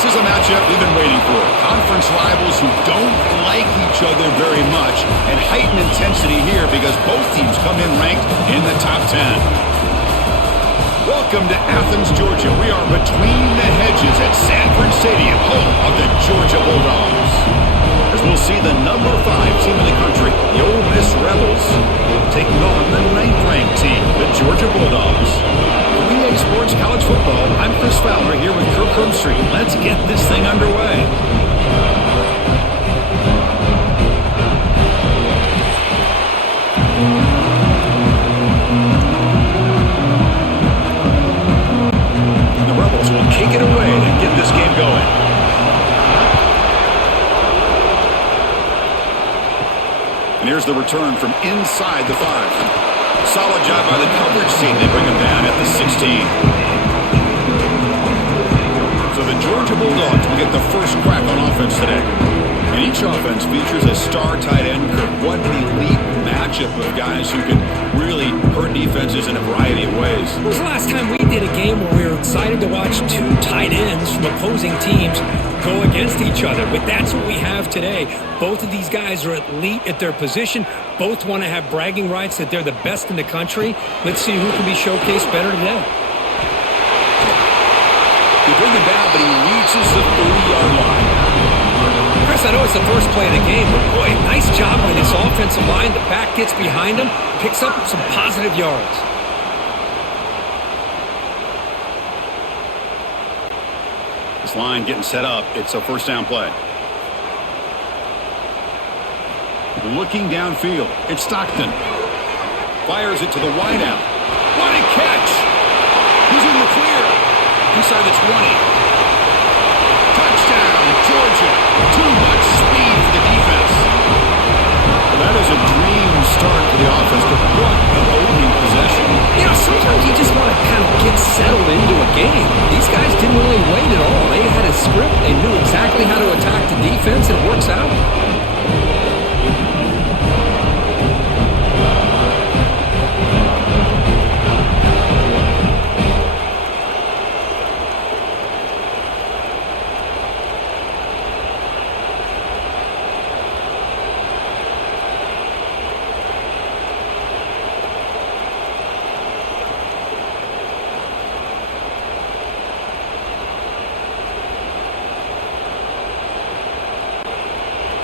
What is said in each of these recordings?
This is a matchup we've been waiting for. Conference rivals who don't like each other very much, and heightened intensity here because both teams come in ranked in the top 10. Welcome to Athens, Georgia. We are between the hedges at Sanford Stadium, home of the Georgia Bulldogs. As we'll see the number 5 team in the country, the Ole Miss Rebels, taking on the 9th-ranked team, the Georgia Bulldogs. 3A Sports College Football, I'm Chris Fowler here with Kirk Herbstreit. Let's get this thing underway. The Rebels will kick it away to get this game going. And here's the return from inside the 5. Solid job by the coverage team. They bring him down at the 16. So the Georgia Bulldogs will get the first crack on offense today. And each offense features a star tight end. What an elite matchup of guys who can really hurt defenses in a variety of ways. When was the last time we did a game where we were excited to watch 2 tight ends from opposing teams go against each other? But that's what we have today. Both of these guys are elite at their position. Both want to have bragging rights that they're the best in the country. Let's see who can be showcased better today. They bring him down, but he reaches the 30-yard line. Chris, I know it's the first play of the game, but boy, nice job by this offensive line. The back gets behind him, picks up some positive yards. This line getting set up. It's a first down play. Looking downfield. It's Stockton. Fires it to the wideout. What a catch! He's in the clear. Inside the 20. Touchdown, Georgia. Too much speed for the defense. Well, that is a dream start for the offense, but what an opening possession. You know, sometimes you just want to kind of get settled into a game. These guys didn't really wait at all. They had a script. They knew exactly how to attack the defense, and it works out.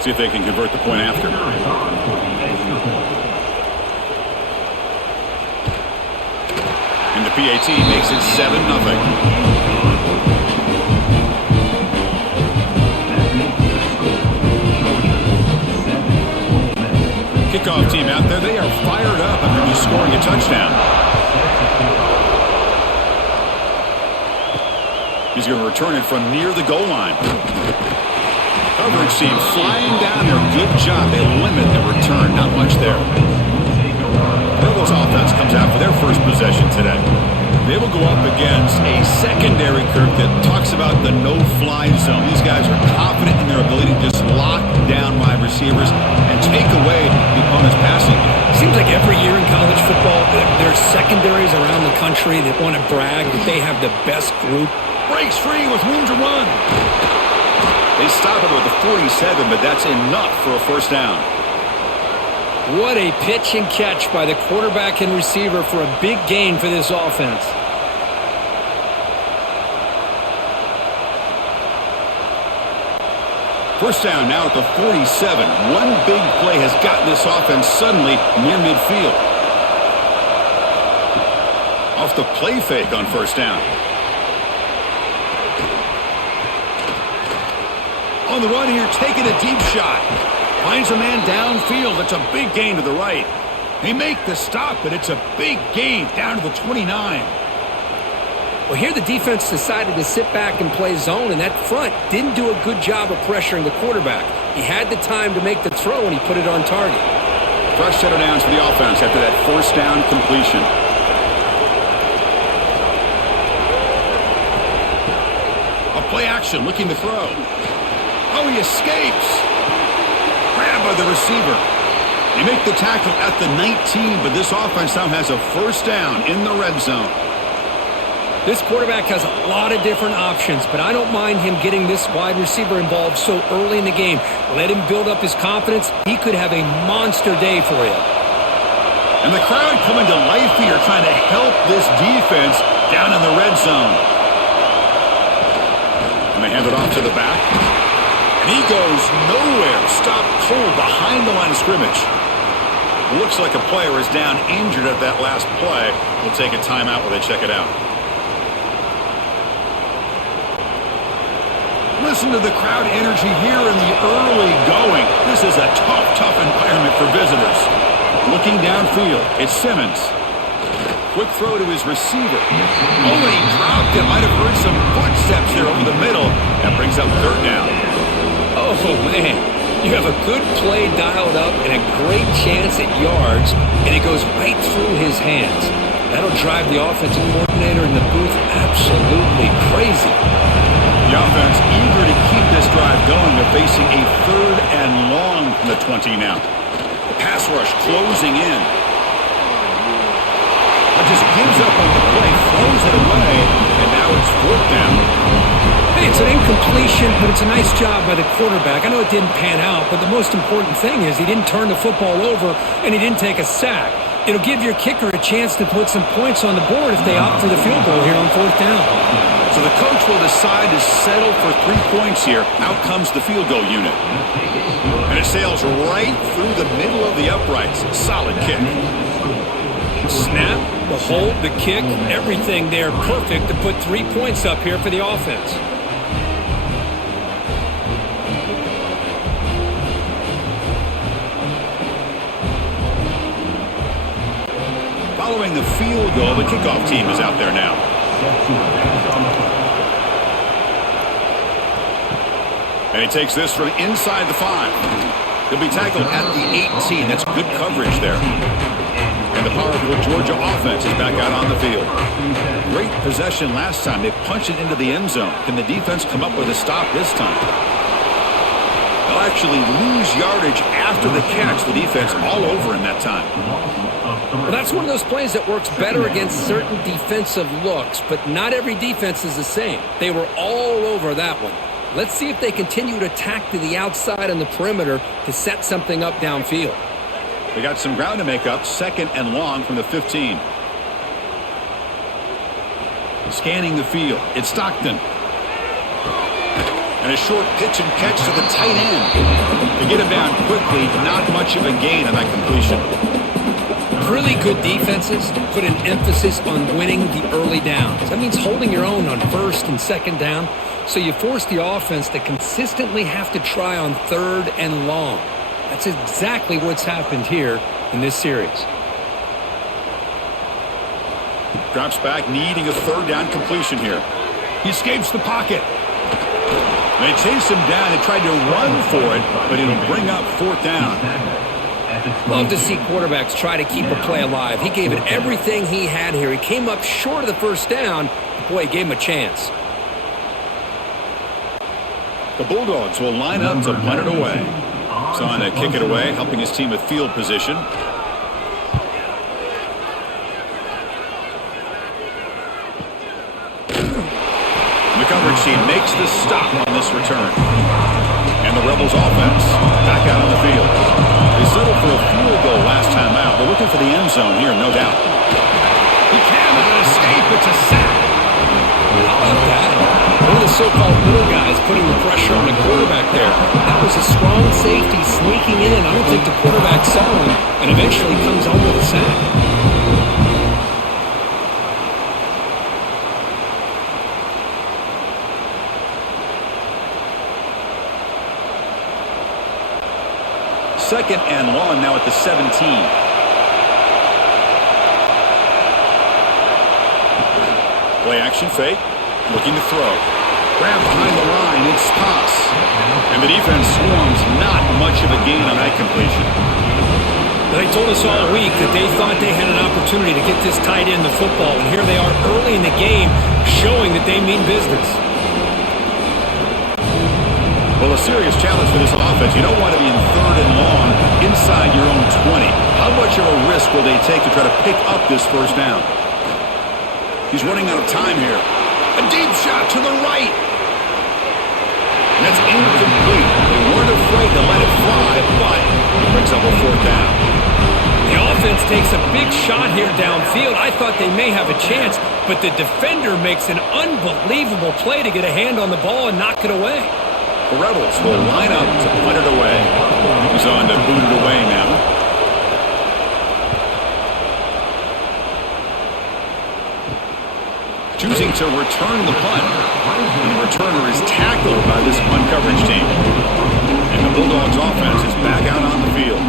See if they can convert the point after. And the PAT makes it 7-0. Kickoff team out there. They are fired up after just scoring a touchdown. He's going to return it from near the goal line. Coverage team flying down there. Good job. They limit the return. Not much there. Rebels offense comes out for their first possession today. They will go up against a secondary, Kirk, that talks about the no-fly zone. These guys are confident in their ability to just lock down wide receivers and take away the opponent's passing game. Seems like every year in college football, there's secondaries around the country that want to brag that they have the best group. Breaks free with room to run. They stop it with the 47, but that's enough for a first down. What a pitch and catch by the quarterback and receiver for a big gain for this offense. First down now at the 47. One big play has gotten this offense suddenly near midfield. Off the play fake on first down. On the run here, taking a deep shot. Finds a man downfield. It's a big gain to the right. They make the stop, but it's a big gain down to the 29. Well, here the defense decided to sit back and play zone, and that front didn't do a good job of pressuring the quarterback. He had the time to make the throw, and he put it on target. Fresh set of downs for the offense after that first down completion. A play action, looking to throw. Oh, he escapes. Grabbed by the receiver. They make the tackle at the 19, but this offense now has a first down in the red zone. This quarterback has a lot of different options, but I don't mind him getting this wide receiver involved so early in the game. Let him build up his confidence. He could have a monster day for you. And the crowd coming to life here, trying to help this defense down in the red zone. And they hand it off to the back. And he goes nowhere. Stopped cold behind the line of scrimmage. Looks like a player is down injured at that last play. We'll take a timeout while they check it out. Listen to the crowd energy here in the early going. This is a tough environment for visitors. Looking downfield, it's Simmons. Quick throw to his receiver. Oh, and he dropped it. Might have heard some footsteps there over the middle. That brings up third down. Oh, man. You have a good play dialed up and a great chance at yards, and it goes right through his hands. That'll drive the offensive coordinator in the booth absolutely crazy. The offense eager to keep this drive going. They're facing a third and long from the 20 now. The pass rush closing in. But just gives up on the play, throws it away, and now it's fourth down. Hey, it's an incompletion, but it's a nice job by the quarterback. I know it didn't pan out, but the most important thing is he didn't turn the football over and he didn't take a sack. It'll give your kicker a chance to put some points on the board if they opt for the field goal here on fourth down. So the coach will decide to settle for 3 points here. Out comes the field goal unit. And it sails right through the middle of the uprights. Solid kick. Snap, the hold, the kick, everything there perfect to put 3 points up here for the offense. Following the field goal, the kickoff team is out there now. And he takes this from inside the 5. He'll be tackled at the 18. That's good coverage there. And the powerful Georgia offense is back out on the field. Great possession last time. They punched it into the end zone. Can the defense come up with a stop this time? They'll actually lose yardage after the catch. The defense all over him that time. Well, that's one of those plays that works better against certain defensive looks, but not every defense is the same. They were all over that one. Let's see if they continue to attack to the outside on the perimeter to set something up downfield. They got some ground to make up. Second and long from the 15. Scanning the field. It's Stockton. And a short pitch and catch to the tight end. To get him down quickly, not much of a gain on that completion. Really good defenses put an emphasis on winning the early downs. That means holding your own on first and second down. So you force the offense to consistently have to try on third and long. That's exactly what's happened here in this series. Drops back, needing a third down completion here. He escapes the pocket. They chase him down and tried to run for it, but it'll bring up fourth down. Love to see quarterbacks try to keep a play alive. He gave it everything he had here. He came up short of the first down. Boy, he gave him a chance. The Bulldogs will line up to punt it away. So on to kick it away, helping his team with field position. The coverage team makes the stop on this return. And the Rebels offense back out on the field. They settled for a field goal last time out. They're looking for the end zone here, no doubt. He cannot escape. It's a sack. How about that? One of the so-called little guys putting the pressure on the quarterback there. That was a strong safety sneaking in. I don't think the quarterback saw him and eventually comes home with a sack. Second and long now at the 17. Play action fake. Looking to throw. Grab behind the line. It's pass. And the defense swarms. Not much of a gain on that completion. They told us all week that they thought they had an opportunity to get this tight end the football. And here they are early in the game showing that they mean business. Well, a serious challenge for this offense. You don't want to be in third and long inside your own 20. How much of a risk will they take to try to pick up this first down? He's running out of time here. A deep shot to the right. And that's incomplete. They weren't afraid to let it fly, but he brings up a fourth down. The offense takes a big shot here downfield. I thought they may have a chance, but the defender makes an unbelievable play to get a hand on the ball and knock it away. The Rebels will line up to put it away. He's on to boot it away now. Choosing to return the punt. And the returner is tackled by this punt coverage team. And the Bulldogs offense is back out on the field.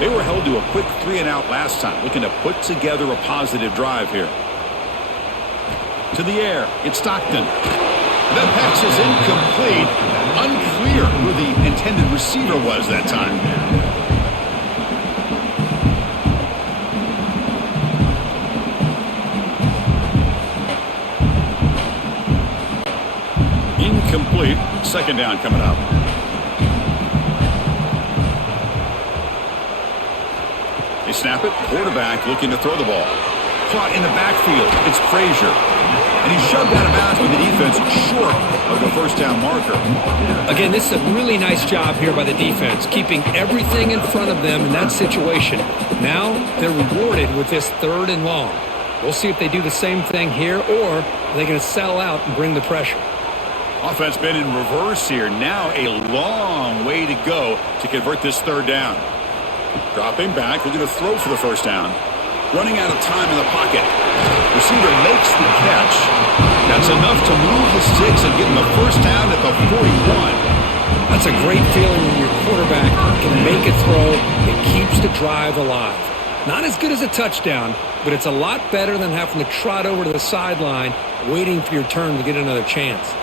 They were held to a quick 3-and-out last time, looking to put together a positive drive here. To the air, it's Stockton. The pass is incomplete. Unclear who the intended receiver was that time. Incomplete. Second down coming up. They snap it. Quarterback looking to throw the ball. Caught in the backfield. It's Frazier. And he's shoved out of bounds with the defense short of the first down marker. Again, this is a really nice job here by the defense, keeping everything in front of them in that situation. Now they're rewarded with this 3rd and long. We'll see if they do the same thing here, or are they going to settle out and bring the pressure. Offense been in reverse here. Now a long way to go to convert this 3rd down. Dropping back, looking to throw for the first down. Running out of time in the pocket. Receiver makes the catch. That's enough to move the sticks and get him the first down at the 41. That's a great feeling when your quarterback can make a throw that keeps the drive alive. Not as good as a touchdown, but it's a lot better than having to trot over to the sideline waiting for your turn to get another chance.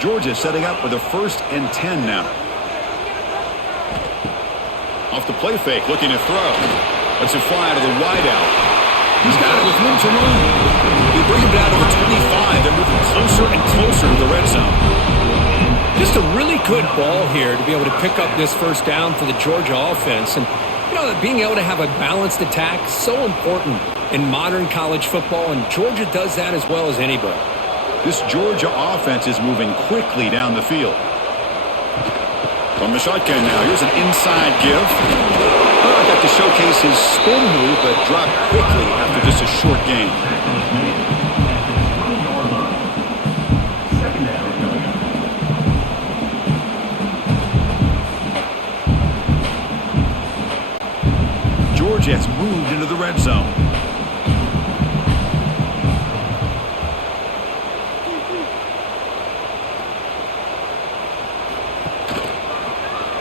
Georgia setting up with a 1st and 10 now. Off the play fake, looking to throw. Lets it fly to the wideout. He's got it with room to run. They bring him down to the 25. They're moving closer and closer to the red zone. Just a really good ball here to be able to pick up this first down for the Georgia offense. And, you know, being able to have a balanced attack is so important in modern college football, and Georgia does that as well as anybody. This Georgia offense is moving quickly down the field. From the shotgun now, here's an inside give. Got to showcase his spin move, but dropped quickly after just a short gain. Georgia has moved into the red zone.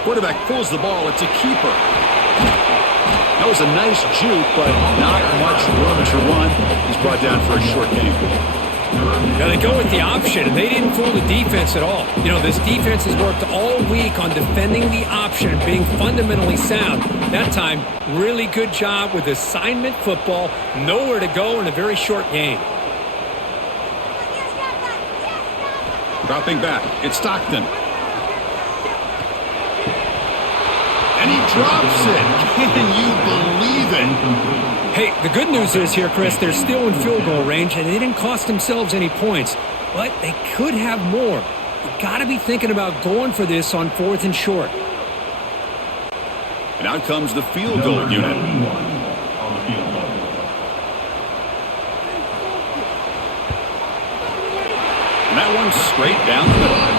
Quarterback pulls the ball. It's a keeper. That was a nice juke, but not much room to run. He's brought down for a short gain. Now they go with the option, and they didn't fool the defense at all. You know, this defense has worked all week on defending the option, being fundamentally sound. That time, really good job with assignment football. Nowhere to go in a very short game. Dropping back. It's Stockton. And he drops it. Can you believe it? Hey, the good news is here, Chris, they're still in field goal range, and they didn't cost themselves any points. But they could have more. You got to be thinking about going for this on 4th and short. And out comes the field goal unit. And that one's straight down the middle.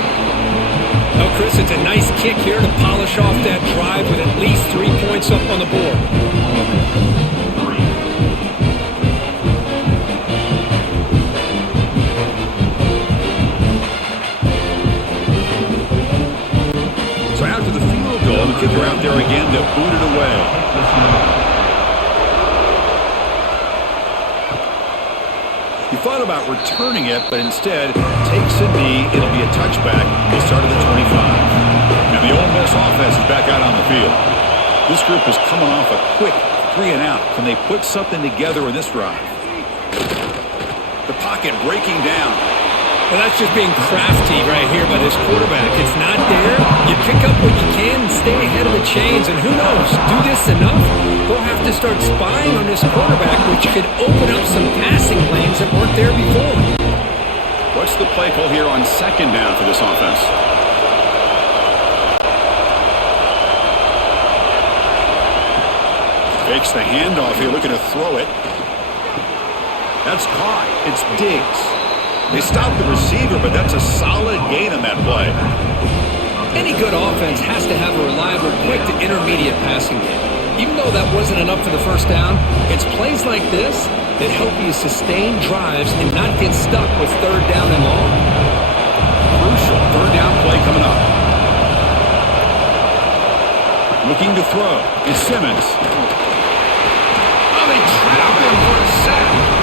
Well, Chris, it's a nice kick here to polish off that drive with at least 3 points up on the board. So after the field goal, the kicker out there again to boot it away. He thought about returning it, but instead takes a knee. It'll be a touchback. He'll start at the 25. And the Ole Miss offense is back out on the field. This group is coming off a quick 3-and-out. Can they put something together in this drive? The pocket breaking down. Well, that's just being crafty right here by this quarterback. It's not there. You pick up what you can and stay ahead of the chains. And who knows, do this enough, they'll have to start spying on this quarterback, which could open up some passing lanes that weren't there before. What's the play call here on second down for this offense? Fakes the handoff here, looking to throw it. That's caught. It's Diggs. They stopped the receiver, but that's a solid gain on that play. Any good offense has to have a reliable, quick to intermediate passing game. Even though that wasn't enough for the first down, it's plays like this that help you sustain drives and not get stuck with third down and long. Crucial third down play coming up. Looking to throw. It's Simmons. Oh, they trap him for a sack.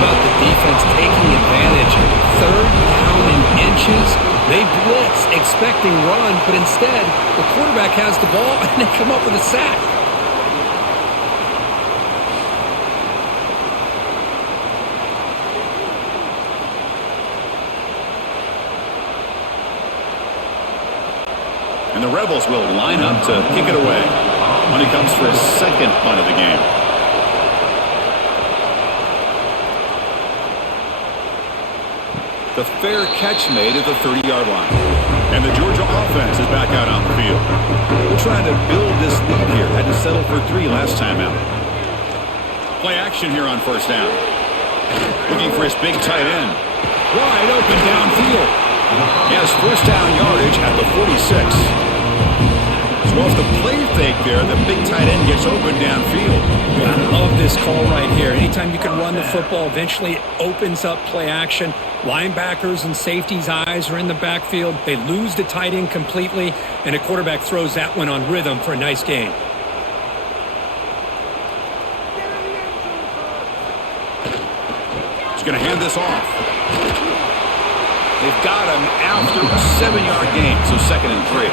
About the defense taking advantage. Third down and inches. They blitz, expecting run, but instead, the quarterback has the ball and they come up with a sack. And the Rebels will line up to kick it away when it comes for a second punt of the game. The fair catch made at the 30-yard line. And the Georgia offense is back out on the field. We're trying to build this lead here. Had to settle for 3 last time out. Play action here on first down. Looking for his big tight end. Wide open downfield. He has first down yardage at the 46. So off the play fake there, the big tight end gets open downfield. I love this call right here. Anytime you can run the football, eventually it opens up play action. Linebackers and safeties' eyes are in the backfield. They lose the tight end completely, and a quarterback throws that one on rhythm for a nice gain. He's going to hand this off. They've got him after a 7-yard gain, so 2nd and 3.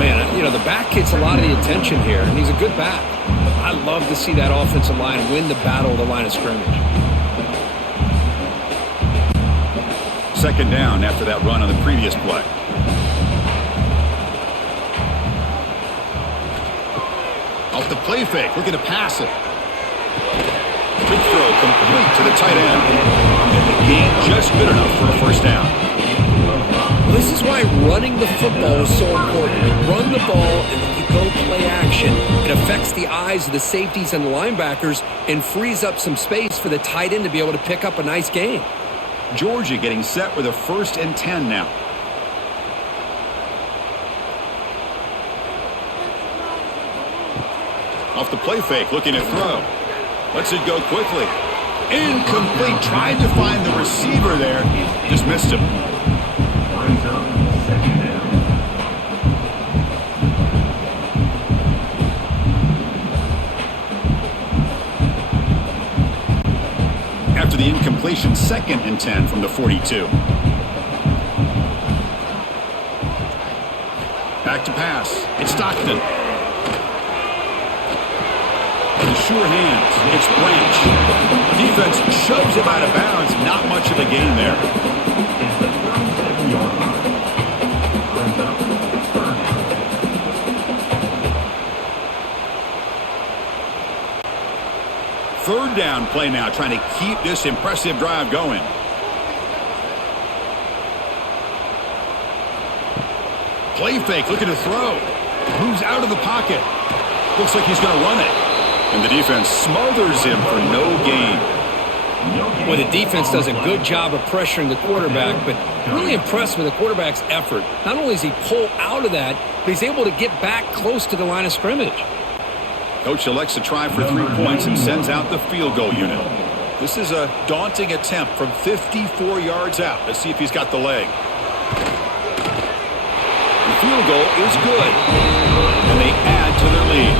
Man, you know, the back gets a lot of the attention here, and he's a good back. I love to see that offensive line win the battle of the line of scrimmage. 2nd down after that run on the previous play. Off the play fake, looking to pass it. Quick throw complete to the tight end. And the gain just good enough for a first down. This is why running the football is so important. You run the ball and then you go play action. It affects the eyes of the safeties and the linebackers and frees up some space for the tight end to be able to pick up a nice gain. Georgia getting set with a 1st and 10 now. Off the play fake, looking to throw. Lets it go quickly. Incomplete. Tried to find the receiver there. Just missed him. After the incompletion, 2nd and 10 from the 42. Back to pass. It's Stockton. The sure hands. It's Branch. Defense shoves him out of bounds. Not much of a gain there. Third down play now, trying to keep this impressive drive going. Play fake, looking to throw. Moves out of the pocket. Looks like he's going to run it. And the defense smothers him for no gain. Well, the defense does a good job of pressuring the quarterback, but really impressed with the quarterback's effort. Not only does he pull out of that, but he's able to get back close to the line of scrimmage. Coach elects to try for 3 points and sends out the field goal unit. This is a daunting attempt from 54 yards out. Let's see if he's got the leg. The field goal is good, and they add to their lead.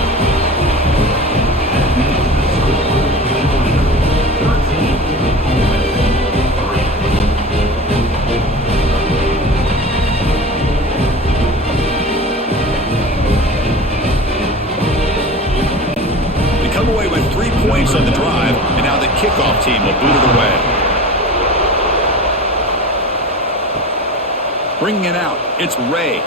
Come away with 3 points on the drive, and now the kickoff team will boot it away. Bringing it out, it's Ray.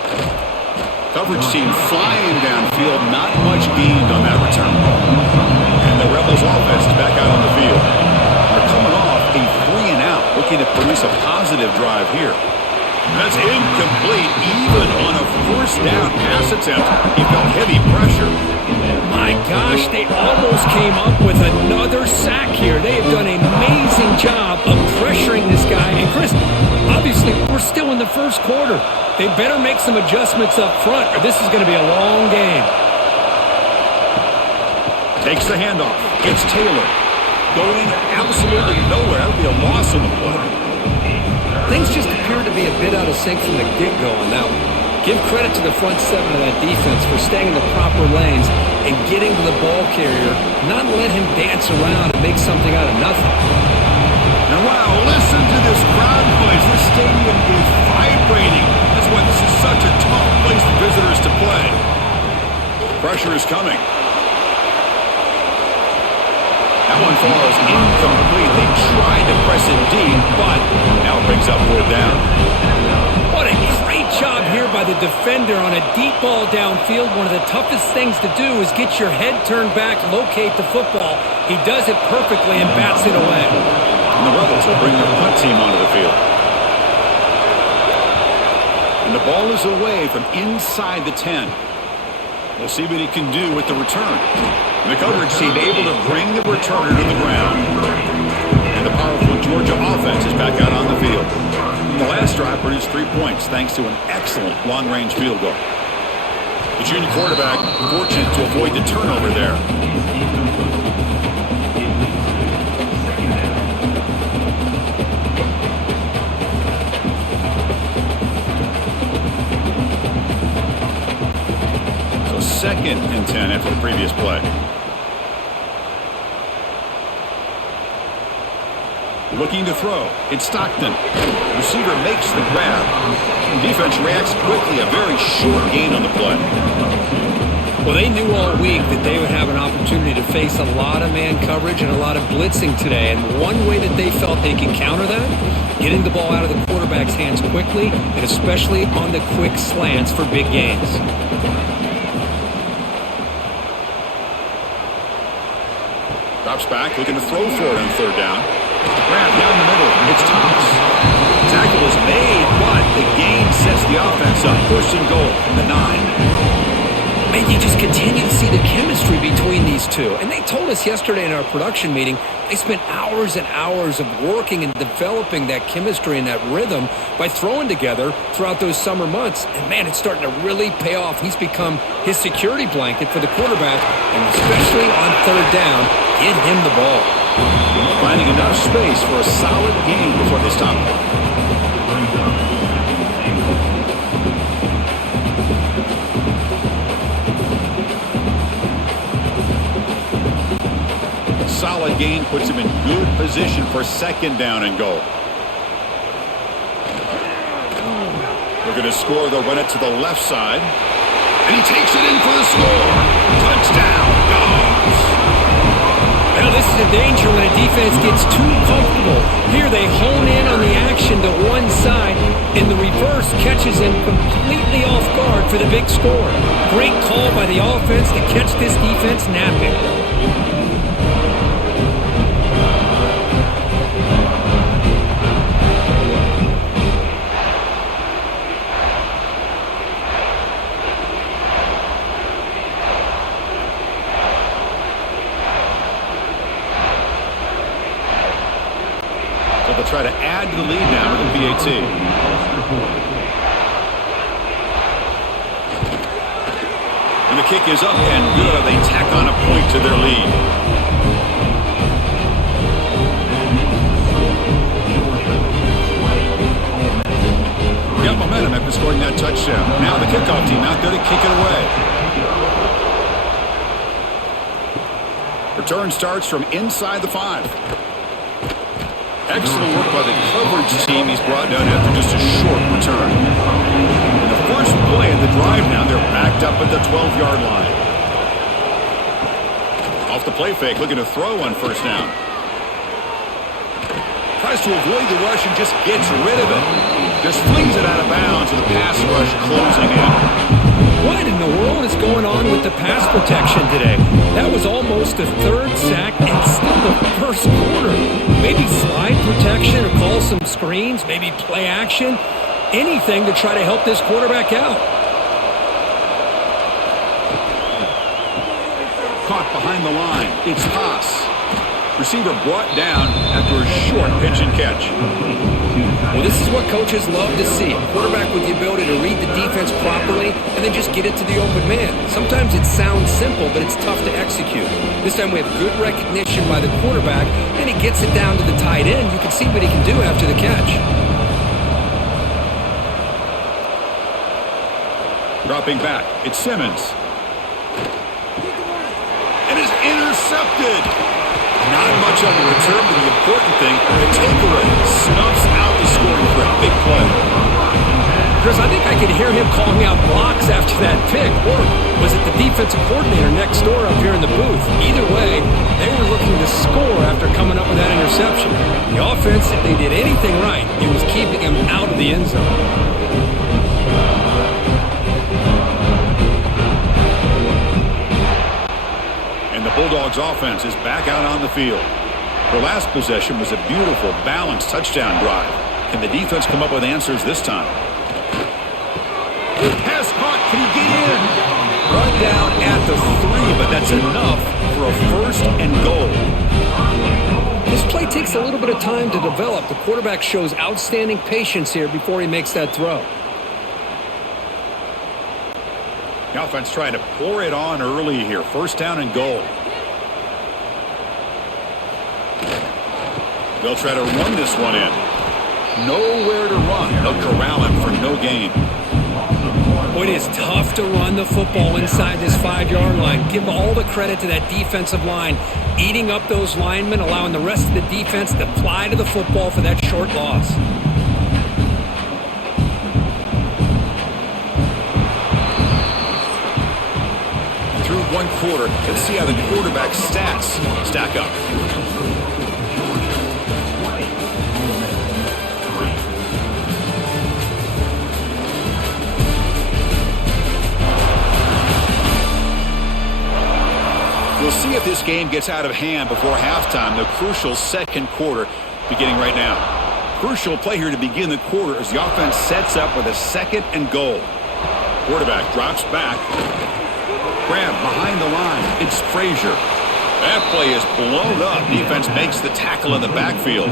Coverage team flying downfield, not much gained on that return. And the Rebels offense is back out on the field. They're coming off a 3-and-out, looking to produce a positive drive here. That's incomplete, even on a first down pass attempt. He felt heavy pressure. My gosh, they almost came up with another sack here. They have done an amazing job of pressuring this guy. And Chris, obviously, we're still in the first quarter. They better make some adjustments up front, or this is going to be a long game. Takes the handoff. It's Taylor. Going absolutely nowhere. That'll be a loss in the play. Things just appear to be a bit out of sync from the get-go on that one. Give credit to the front seven of that defense for staying in the proper lanes and getting to the ball carrier, not let him dance around and make something out of nothing. And wow, listen to this crowd noise. This stadium is vibrating. That's why this is such a tough place for visitors to play. Pressure is coming. That one falls incomplete. They tried to press it deep, but now it brings up 4th down. What a great job here by the defender on a deep ball downfield. One of the toughest things to do is get your head turned back, locate the football. He does it perfectly and bats it away. And the Rebels will bring their punt team onto the field. And the ball is away from inside the 10. We'll see what he can do with the return. And the coverage team able to bring the returner to the ground. And the powerful Georgia offense is back out on the field. The last drive produced 3 points thanks to an excellent long-range field goal. The junior quarterback fortunate to avoid the turnover there. So 2nd and 10 after the previous play. Looking to throw. It's Stockton. Receiver makes the grab. Defense reacts quickly. A very short gain on the play. Well, they knew all week that they would have an opportunity to face a lot of man coverage and a lot of blitzing today. And one way that they felt they could counter that, getting the ball out of the quarterback's hands quickly, and especially on the quick slants for big gains. Drops back, looking to throw for it on 3rd down. Grab down the middle. It's Thomas. Tackle is made, but the gain sets the offense up. 1st and goal from the 9. Man, you just continue to see the chemistry between these two. And they told us yesterday in our production meeting, they spent hours and hours of working and developing that chemistry and that rhythm by throwing together throughout those summer months. And man, it's starting to really pay off. He's become his security blanket for the quarterback, and especially on 3rd down, get him the ball. Finding enough space for a solid gain before they stop it. Solid gain puts him in good position for 2nd down and goal. Looking to score, they'll run it to the left side. And he takes it in for the score. Touchdown, Dogs. Now this is a danger when a defense gets too comfortable. Here they hone in on the action to one side, and the reverse catches him completely off guard for the big score. Great call by the offense to catch this defense napping. They'll try to add to the lead now with the PAT. And the kick is up and good. They tack on a point to their lead. Got momentum after scoring that touchdown. Now the kickoff team out there to kick it away. Return starts from inside the 5. Excellent work by the coverage team. He's brought down after just a short return. And the first play of the drive now, they're backed up at the 12-yard line. Off the play fake, looking to throw on 1st down. Tries to avoid the rush and just gets rid of it. Just flings it out of bounds with the pass rush closing in. What in the world is going on with the pass protection today? That was almost the third sack and still the first quarter. Maybe slide protection or call some screens, maybe play action. Anything to try to help this quarterback out. Caught behind the line. It's Haas. Receiver brought down after a short pitch and catch. Well, this is what coaches love to see. A quarterback with the ability to read the defense properly and then just get it to the open man. Sometimes it sounds simple, but it's tough to execute. This time we have good recognition by the quarterback, and he gets it down to the tight end. You can see what he can do after the catch. Dropping back. It's Simmons. It is intercepted. Not much on the return, but the important thing, the takeaway snuffs out the scoring for a big play. Chris, I think I could hear him calling out blocks after that pick. Or was it the defensive coordinator next door up here in the booth? Either way, they were looking to score after coming up with that interception. The offense, if they did anything right, it was keeping him out of the end zone. And the Bulldogs offense is back out on the field. Their last possession was a beautiful, balanced touchdown drive. Can the defense come up with answers this time? Pass caught. Can he get in? Run down at the 3, but that's enough for a first and goal. This play takes a little bit of time to develop. The quarterback shows outstanding patience here before he makes that throw. The offense trying to pour it on early here. First down and goal. They'll try to run this one in. Nowhere to run. They'll corral him for no gain. Boy, it is tough to run the football inside this 5-yard line. Give all the credit to that defensive line, eating up those linemen, allowing the rest of the defense to fly to the football for that short loss. Through one quarter, let's see how the quarterback stats stack up. We'll see if this game gets out of hand before halftime, the crucial second quarter beginning right now. Crucial play here to begin the quarter as the offense sets up with a second and goal. Quarterback drops back. Grab behind the line. It's Frazier. That play is blown up. Defense makes the tackle in the backfield.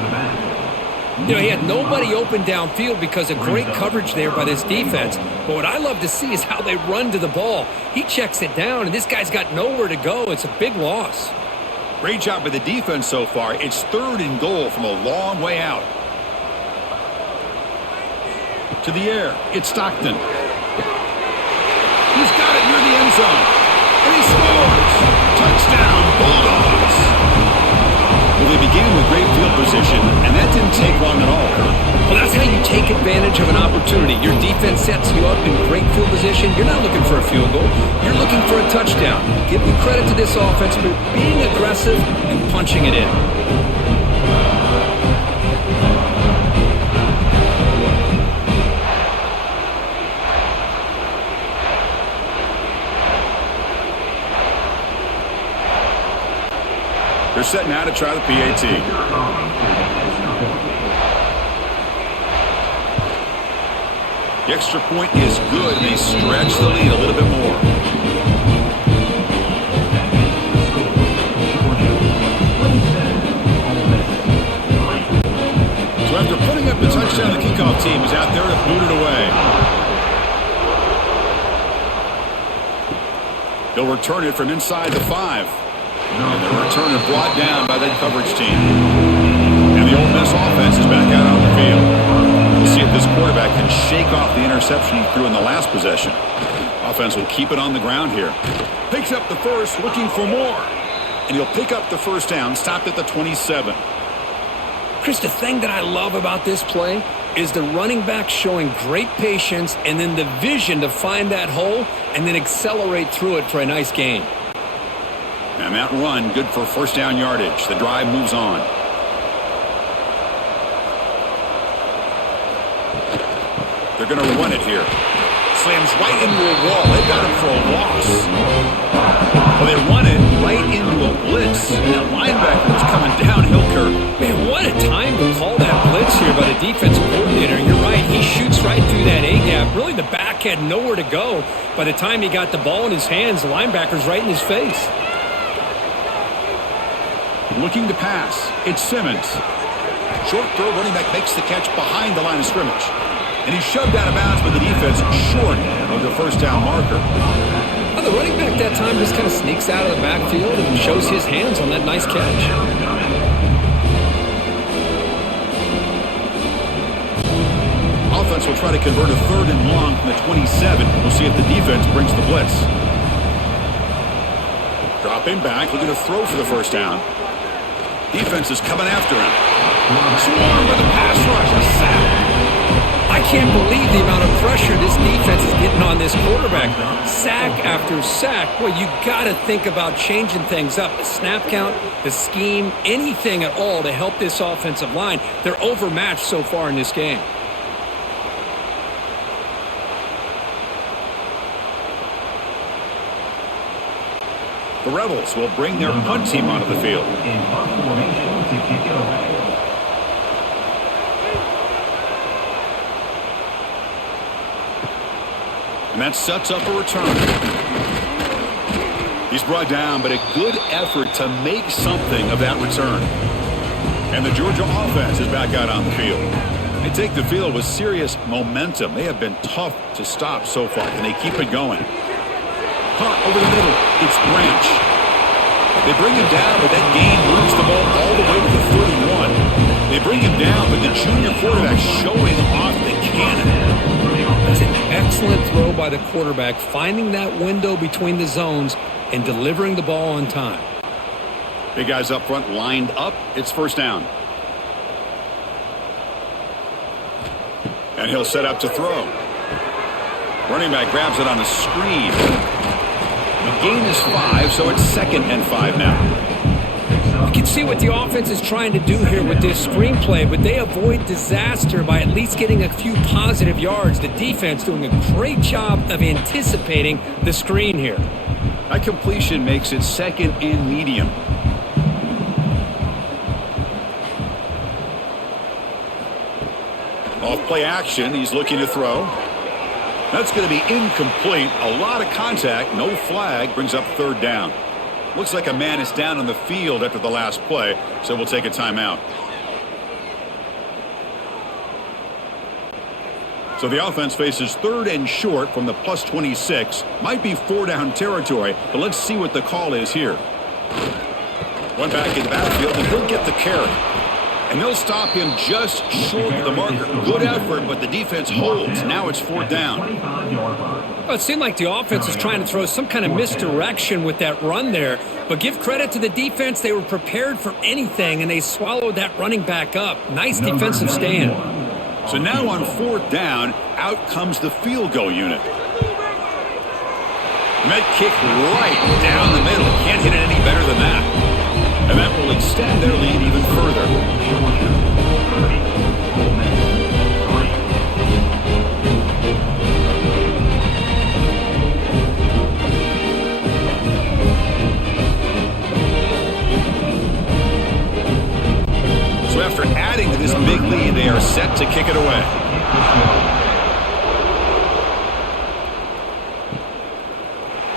You know, he had nobody open downfield because of great coverage there by this defense. But what I love to see is how they run to the ball. He checks it down, and this guy's got nowhere to go. It's a big loss. Great job by the defense so far. It's third and goal from a long way out. To the air. It's Stockton. He's got it near the end zone. And he scores! Touchdown, Bulldogs! Well, they began with great field position, and that didn't take long at all. Well, that's how you take advantage of an opportunity. Your defense sets you up in great field position. You're not looking for a field goal. You're looking for a touchdown. Give me credit to this offense for being aggressive and punching it in. They're setting out to try the PAT. The extra point is good, and they stretch the lead a little bit more. So after putting up the touchdown, the kickoff team is out there to boot it away. They'll return it from inside the 5. And the return is brought down by that coverage team. And the Ole Miss offense is back out on the field. We'll see if this quarterback can shake off the interception he threw in the last possession. Offense will keep it on the ground here. Picks up the first, looking for more. And he'll pick up the first down, stopped at the 27. Chris, the thing that I love about this play is the running back showing great patience and then the vision to find that hole and then accelerate through it for a nice gain. And that run, good for first down yardage. The drive moves on. They're going to run it here. Slams right into a wall. They got him for a loss. Well, they run it right into a blitz. And that linebacker was coming downhill, Kurt. Man, what a time to call that blitz here by the defensive coordinator. And you're right, he shoots right through that A-gap. Really, the back had nowhere to go. By the time he got the ball in his hands, the linebacker's right in his face. Looking to pass. It's Simmons. Short throw, running back makes the catch behind the line of scrimmage. And he's shoved out of bounds by the defense short of the first down marker. Well, the running back that time just kind of sneaks out of the backfield and shows his hands on that nice catch. Offense will try to convert a 3rd and long from the 27. We'll see if the defense brings the blitz. Dropping back, looking to throw for the first down. Defense is coming after him. Swarm with a pass rush, a sack. I can't believe the amount of pressure this defense is getting on this quarterback. Sack after sack. Well, you got to think about changing things up. The snap count, the scheme, anything at all to help this offensive line. They're overmatched so far in this game. The Rebels will bring their punt team onto the field. In punt formation to kick it away. And that sets up a return. He's brought down, but a good effort to make something of that return. And the Georgia offense is back out on the field. They take the field with serious momentum. They have been tough to stop so far, and they keep it going. Punt over the middle. It's Branch. They bring him down, but that gain moves the ball all the way to the 31. They bring him down, but the junior quarterback showing off the cannon. That's an excellent throw by the quarterback, finding that window between the zones and delivering the ball on time. Big guys up front lined up. It's first down. And he'll set up to throw. Running back grabs it on a screen. The gain is 5, so it's 2nd and 5 now. You can see what the offense is trying to do here with this screenplay, but they avoid disaster by at least getting a few positive yards. The defense doing a great job of anticipating the screen here. That completion makes it 2nd and medium. Off play action, he's looking to throw. That's going to be incomplete. A lot of contact, no flag, brings up 3rd down. Looks like a man is down on the field after the last play, so we'll take a timeout. So the offense faces 3rd and short from the plus 26. Might be 4-down territory, but let's see what the call is here. One back in the backfield, and he'll get the carry. And they'll stop him just short of the marker. Good effort, but the defense holds. Now it's 4th down. Well, it seemed like the offense was trying to throw some kind of misdirection with that run there. But give credit to the defense. They were prepared for anything, and they swallowed that running back up. Nice defensive stand. So now on 4th down, out comes the field goal unit. Met kick right down the middle. Can't hit it any better than that. And that will extend their lead even further. So after adding to this big lead, they are set to kick it away.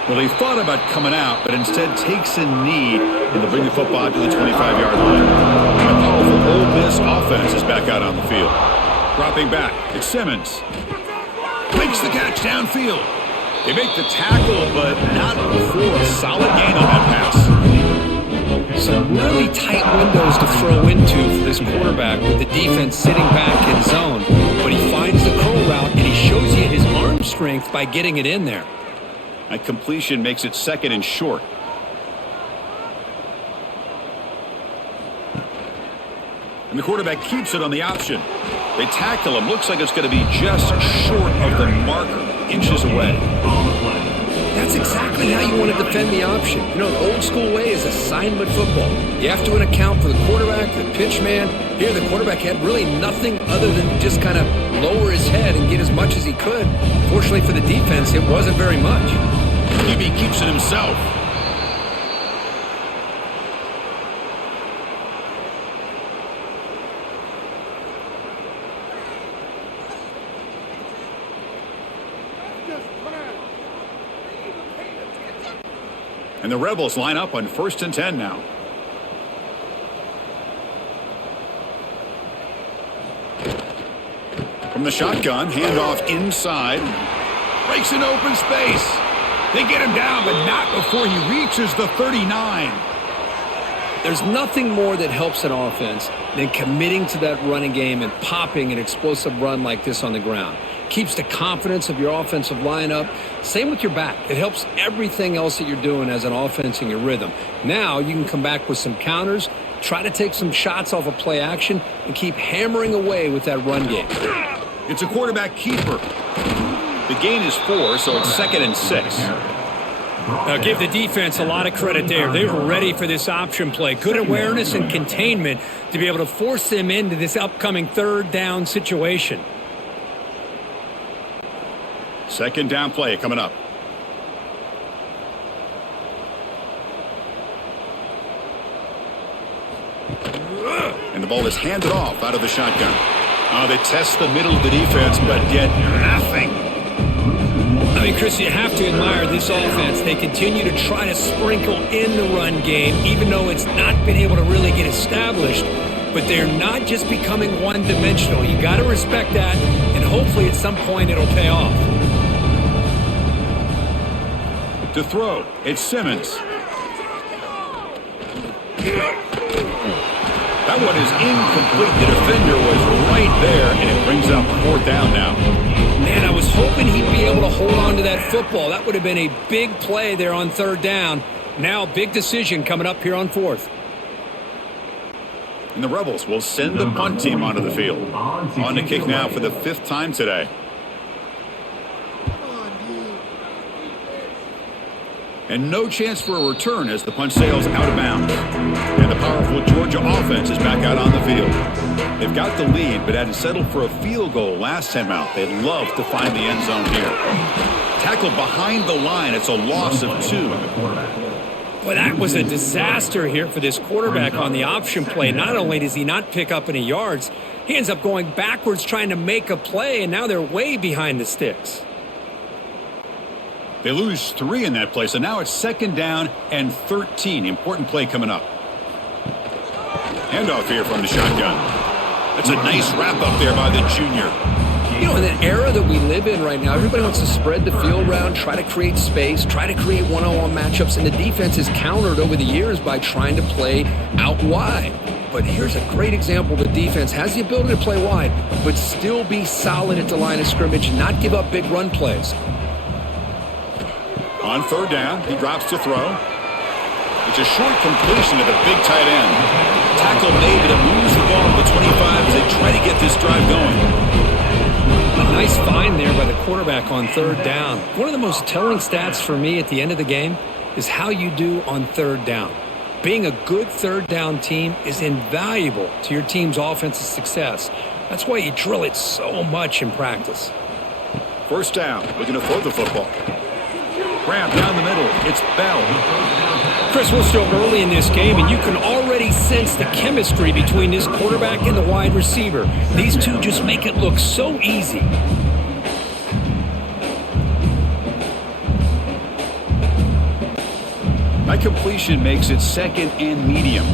Well, he thought about coming out, but instead takes a knee and to bring the football to the 25-yard line. A powerful Ole Miss offense is back out on the field. Dropping back, it's Simmons. Makes the catch downfield. They make the tackle, but not before a solid gain on that pass. Some really tight windows to throw into for this quarterback with the defense sitting back in zone. But he finds the curl route, and he shows you his arm strength by getting it in there. That completion makes it 2nd and short. And the quarterback keeps it on the option. They tackle him. Looks like it's going to be just short of the marker, inches away. That's exactly how you want to defend the option. You know, the old school way is assignment football. You have to account for the quarterback, the pitch man. Here, the quarterback had really nothing other than just kind of lower his head and get as much as he could. Fortunately for the defense, it wasn't very much. QB keeps it himself. And the Rebels line up on 1st and 10 now. From the shotgun, handoff inside. Breaks an open space. They get him down, but not before he reaches the 39. There's nothing more that helps an offense than committing to that running game and popping an explosive run like this on the ground. Keeps the confidence of your offensive lineup. Same with your back. It helps everything else that you're doing as an offense in your rhythm. Now you can come back with some counters, try to take some shots off of play action, and keep hammering away with that run game. It's a quarterback keeper. The gain is 4, so it's 2nd and 6. Now give the defense a lot of credit there. They were ready for this option play. Good awareness and containment to be able to force them into this upcoming 3rd down situation. 2nd down play coming up. And the ball is handed off out of the shotgun. Oh, they test the middle of the defense, but get nothing. I mean, Chris, you have to admire this offense. They continue to try to sprinkle in the run game, even though it's not been able to really get established. But they're not just becoming one-dimensional. You got to respect that, and hopefully at some point it'll pay off. To throw, it's Simmons. That one is incomplete. The defender was right there, and it brings up 4th down now. Man, I was hoping he'd be able to hold on to that football. That would have been a big play there on 3rd down. Now, big decision coming up here on 4th. And the Rebels will send the punt team onto the field. On to kick now for the 5th time today. And no chance for a return as the punt sails out of bounds. And the powerful Georgia offense is back out on the field. They've got the lead, but had to settle for a field goal last time out. They'd love to find the end zone here. Tackled behind the line. It's a loss of 2. Well, that was a disaster here for this quarterback on the option play. Not only does he not pick up any yards, he ends up going backwards trying to make a play, and now they're way behind the sticks. They lose 3 in that play, so now it's 2nd down and 13. Important play coming up. Handoff here from the shotgun. That's a nice wrap up there by the junior. You know, in the era that we live in right now, everybody wants to spread the field around, try to create space, try to create one-on-one matchups, and the defense is countered over the years by trying to play out wide. But here's a great example. The defense has the ability to play wide, but still be solid at the line of scrimmage and not give up big run plays. On 3rd down, he drops to throw. It's a short completion to the big tight end. Tackle made, but it moves the ball to the 25 as they try to get this drive going. A nice find there by the quarterback on 3rd down. One of the most telling stats for me at the end of the game is how you do on 3rd down. Being a good 3rd down team is invaluable to your team's offensive success. That's why you drill it so much in practice. 1st down, looking to throw the football. Grab down the middle. It's Bell. Chris, we're still early in this game, and you can already sense the chemistry between this quarterback and the wide receiver. These two just make it look so easy. That completion makes it 2nd and medium.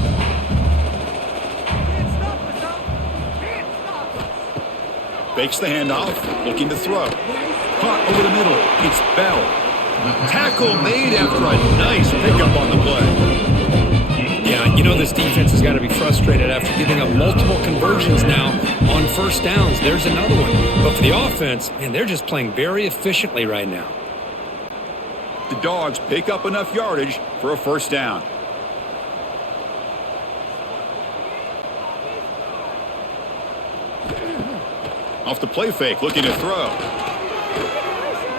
Fakes the handoff, looking to throw. Caught over the middle. It's Bell. Tackle made after a nice pickup on the play. Yeah, you know this defense has got to be frustrated after giving up multiple conversions now on 1st downs. There's another one. But for the offense, man, they're just playing very efficiently right now. The Dogs pick up enough yardage for a 1st down. Off the play fake, looking to throw.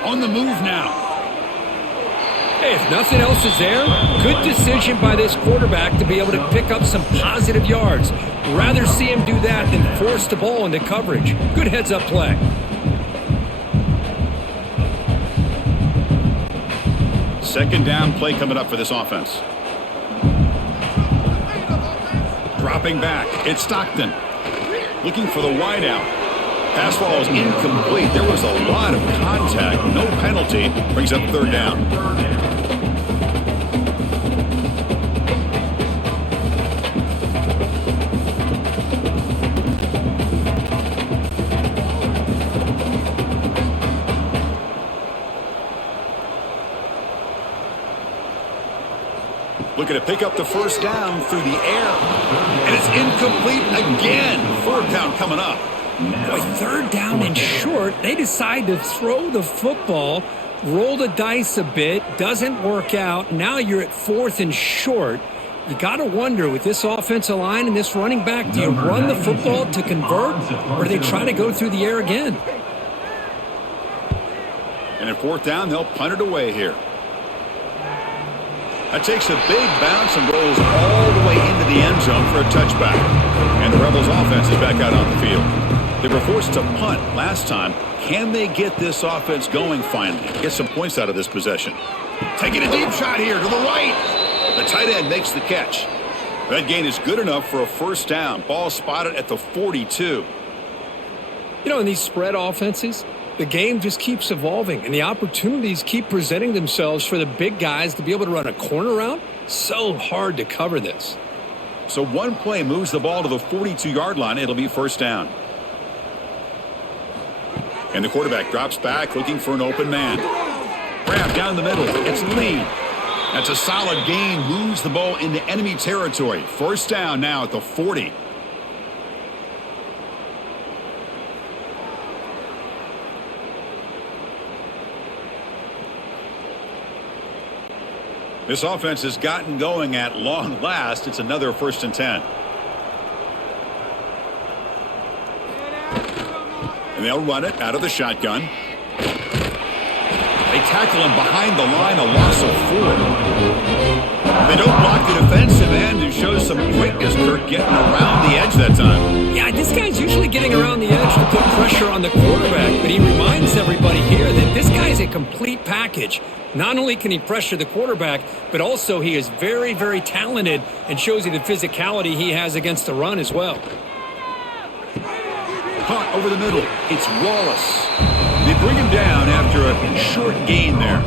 On the move now. Hey, if nothing else is there, good decision by this quarterback to be able to pick up some positive yards. Rather see him do that than force the ball into coverage. Good heads-up play. Second down play coming up for this offense. Dropping back, it's Stockton. Looking for the wideout. Pass ball is incomplete. There was a lot of contact. No penalty. Brings up third down. Looking to pick up the first down through the air. And it's incomplete again. Fourth down coming up. Boy, third down and short. They decide to throw the football, roll the dice a bit. Doesn't work out. Now you're at fourth and short. You got to wonder, with this offensive line and this running back, do you run the football to convert, or do they try to go through the air again? And at fourth down, they'll punt it away here. That takes a big bounce and rolls all the way into the end zone for a touchback. And the Rebels offense is back out on the field. They were forced to punt last time. Can they get this offense going finally? Get some points out of this possession. Taking a deep shot here to the right. The tight end makes the catch. That gain is good enough for a first down. Ball spotted at the 42. You know, in these spread offenses, the game just keeps evolving, and the opportunities keep presenting themselves for the big guys to be able to run a corner route. So hard to cover this. So one play moves the ball to the 42-yard line. It'll be first down. And the quarterback drops back looking for an open man. Grab down the middle. It's Lee. That's a solid gain. Moves the ball into enemy territory. First down now at the 40. This offense has gotten going at long last. It's another 1st and 10. And they'll run it out of the shotgun. They tackle him behind the line, a loss of 4. They don't block the defensive end and show some quickness. Kirk getting around the edge that time. Yeah, this guy's usually getting around the edge to put pressure on the quarterback, but he reminds everybody here that this guy's a complete package. Not only can he pressure the quarterback, but also he is very, very talented and shows you the physicality he has against the run as well. Punt over the middle. It's Wallace. They bring him down after a short gain there.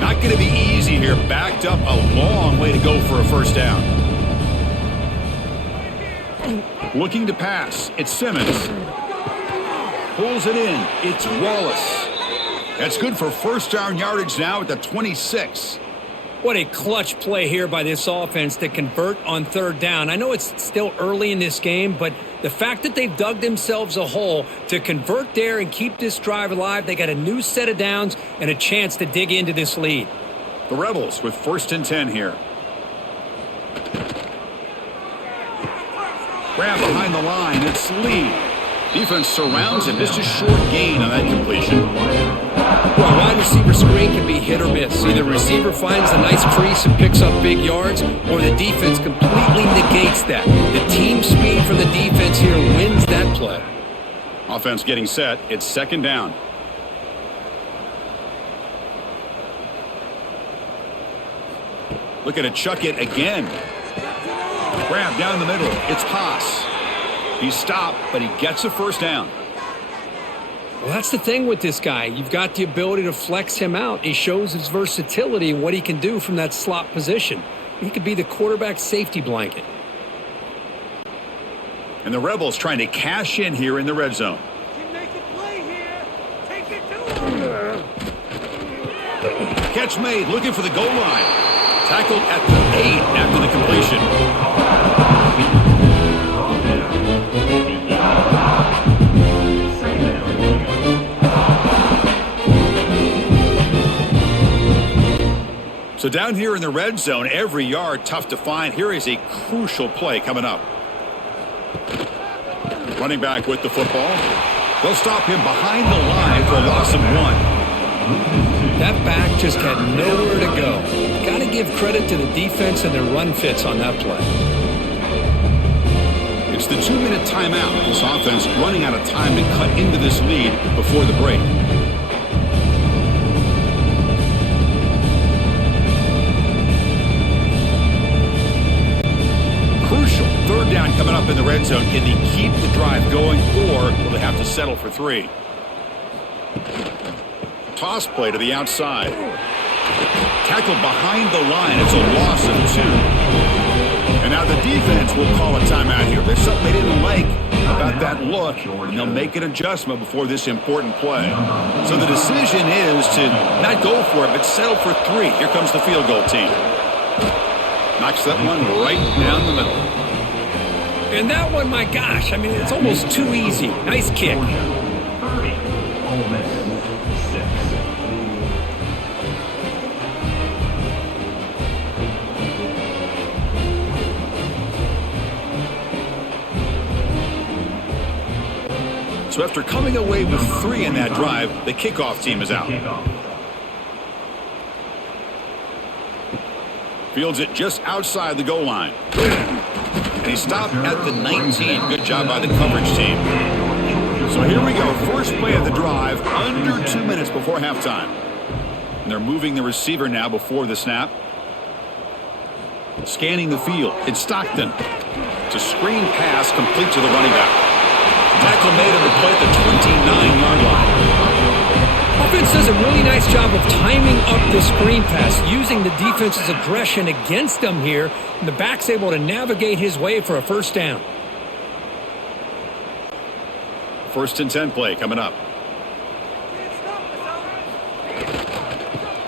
Not going to be easy here. Backed up a long way to go for a first down. Looking to pass. It's Simmons. Pulls it in. It's Wallace. That's good for first down yardage now at the 26. What a clutch play here by this offense to convert on third down. I know it's still early in this game, but the fact that they've dug themselves a hole to convert there and keep this drive alive, they got a new set of downs and a chance to dig into this lead. The Rebels with 1st and 10 here. Grab behind the line. It's Lee. Defense surrounds him. Just a short gain on that completion. Well, wide receiver screen can be hit or miss. Either receiver finds a nice crease and picks up big yards, or the defense completely negates that. The team speed from the defense here wins that play. Offense getting set. It's second down. Looking to chuck it again. Grab down the middle. It's Haas. He's stopped, but he gets a first down. Well, that's the thing with this guy. You've got the ability to flex him out. He shows his versatility and what he can do from that slot position. He could be the quarterback safety blanket. And the Rebels trying to cash in here in the red zone. Catch made, looking for the goal line. Tackled at the 8 after the completion. So down here in the red zone, every yard tough to find. Here is a crucial play coming up. Running back with the football. They'll stop him behind the line for a loss of 1. That back just had nowhere to go. Got to give credit to the defense and their run fits on that play. It's the 2-minute timeout. This offense running out of time to cut into this lead before the break. Crucial. 3rd down coming up in the red zone. Can they keep the drive going, or will they have to settle for 3? Toss play to the outside. Tackled behind the line. It's a loss of 2. And now the defense will call a timeout here. There's something they didn't like about that look, and they'll make an adjustment before this important play. So the decision is to not go for it, but settle for 3. Here comes the field goal team. Knocks that one right down the middle. And that one, my gosh, I mean, it's almost too easy. Nice kick. 30. Ole Miss 6. So after coming away with 3 in that drive, the kickoff team is out. Fields it just outside the goal line. And he stopped at the 19. Good job by the coverage team. So here we go. First play of the drive, under 2 minutes before halftime. And they're moving the receiver now before the snap. Scanning the field. It's Stockton. It's a screen pass complete to the running back. Tackle made on the play at the 29-yard line. Offense does a really nice job of timing up the screen pass, using the defense's aggression against them here, and the back's able to navigate his way for a 1st down. 1st and 10 play coming up.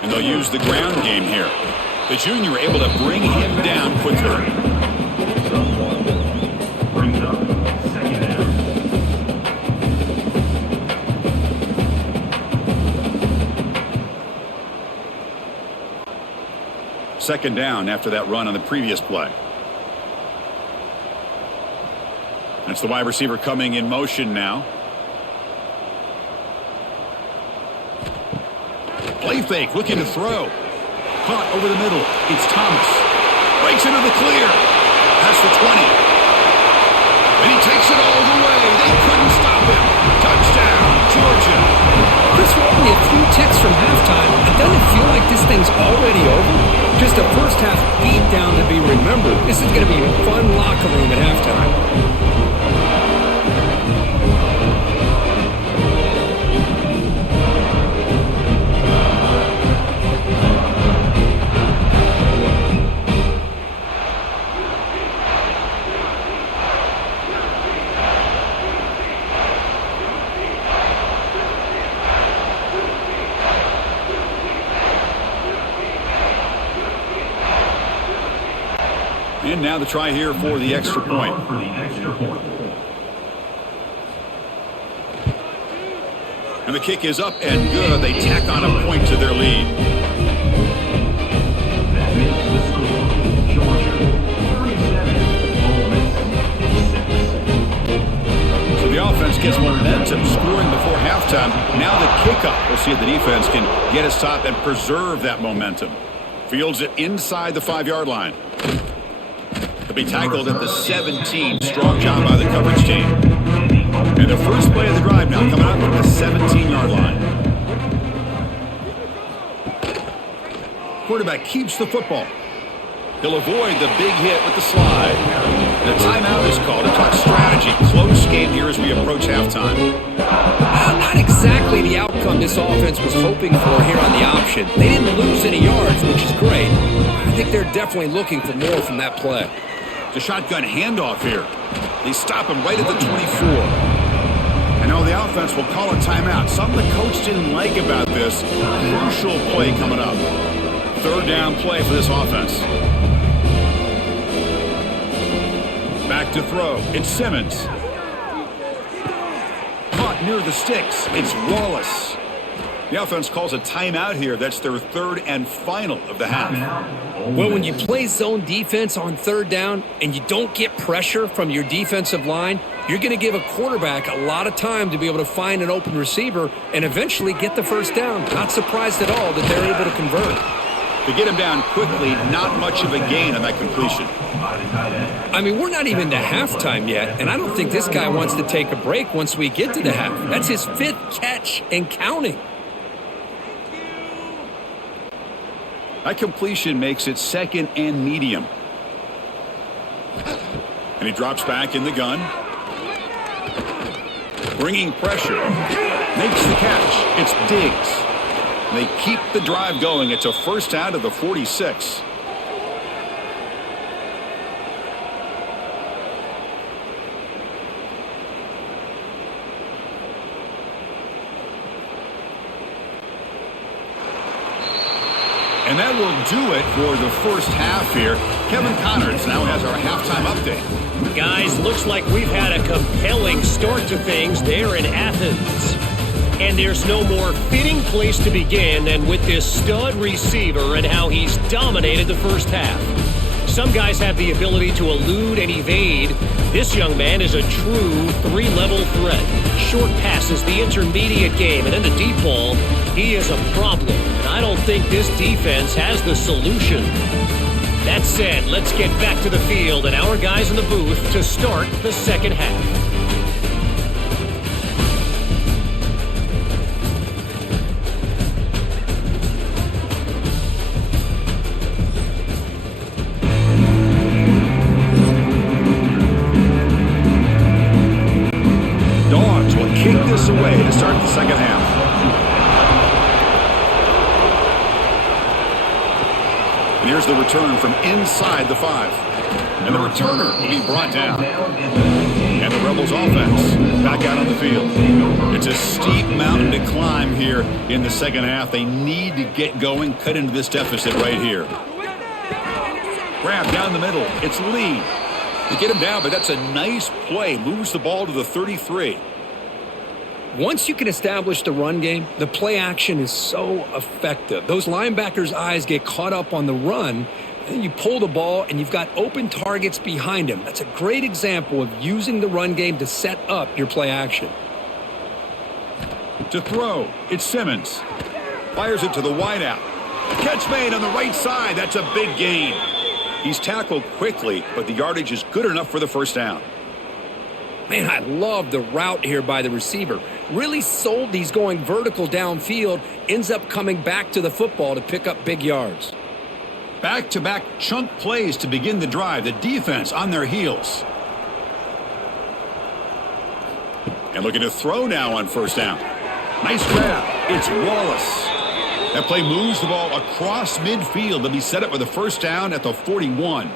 And they'll use the ground game here. The junior able to bring him down quickly. Brings up 2nd down. Second down after that run on the previous play. That's the wide receiver coming in motion now. Play fake, looking to throw. Caught over the middle. It's Thomas. Breaks into the clear. That's the 20. And he takes it all the way. They couldn't stop him. Touchdown, Georgia. Chris, we're only a few ticks from halftime, and doesn't it feel like this thing's already over? Just a first half beatdown to be remembered. This is going to be a fun locker room at halftime. And now the try here for the extra point. And the kick is up and good. They tack on a point to their lead. That makes the score Georgia 37, Ole Miss 6. So the offense gets momentum, scoring before halftime. Now the kickoff. We'll see if the defense can get his top and preserve that momentum. Fields it inside the 5-yard line. To be tackled at the 17. Strong job by the coverage team. And the first play of the drive now coming out from the 17-yard line. Quarterback keeps the football. He'll avoid the big hit with the slide. The timeout is called. To talk strategy. Close game here as we approach halftime. Not exactly the outcome this offense was hoping for here on the option. They didn't lose any yards, which is great. I think they're definitely looking for more from that play. The shotgun handoff here. They stop him right at the 24. And now the offense will call a timeout. Something the coach didn't like about this. Crucial play coming up. 3rd down play for this offense. Back to throw. It's Simmons. Caught near the sticks. It's Wallace. The offense calls a timeout here. That's their third and final of the half. Well, when you play zone defense on third down and you don't get pressure from your defensive line, you're going to give a quarterback a lot of time to be able to find an open receiver and eventually get the first down. Not surprised at all that they're able to convert. To get him down quickly, not much of a gain on that completion. I mean, we're not even to halftime yet, and I don't think this guy wants to take a break once we get to the half. That's his 5th catch and counting. That completion makes it second and medium. And he drops back in the gun. Bringing pressure. Makes the catch. It's Diggs. They keep the drive going. It's a first down to the 46. And that will do it for the first half here. Kevin Connors now has our halftime update. Guys, looks like we've had a compelling start to things there in Athens. And there's no more fitting place to begin than with this stud receiver and how he's dominated the first half. Some guys have the ability to elude and evade. This young man is a true three-level threat. Short passes, the intermediate game, and then the deep ball. He is a problem, and I don't think this defense has the solution. That said, let's get back to the field and our guys in the booth to start the second half. Kick this away to start the second half. And here's the return from inside the 5. And the returner will be brought down. And the Rebels offense back out on the field. It's a steep mountain to climb here in the second half. They need to get going, cut into this deficit right here. Grab down the middle. It's Lee. They get him down, but that's a nice play. Moves the ball to the 33. Once you can establish the run game, the play action is so effective. Those linebackers' eyes get caught up on the run, and you pull the ball, and you've got open targets behind him. That's a great example of using the run game to set up your play action. To throw, it's Simmons. Fires it to the wideout. Catch made on the right side. That's a big gain. He's tackled quickly, but the yardage is good enough for the first down. Man, I love the route here by the receiver. Really sold these going vertical downfield. Ends up coming back to the football to pick up big yards. Back-to-back chunk plays to begin the drive. The defense on their heels. And looking to throw now on first down. Nice grab. It's Wallace. That play moves the ball across midfield to be set up with a first down at the 41.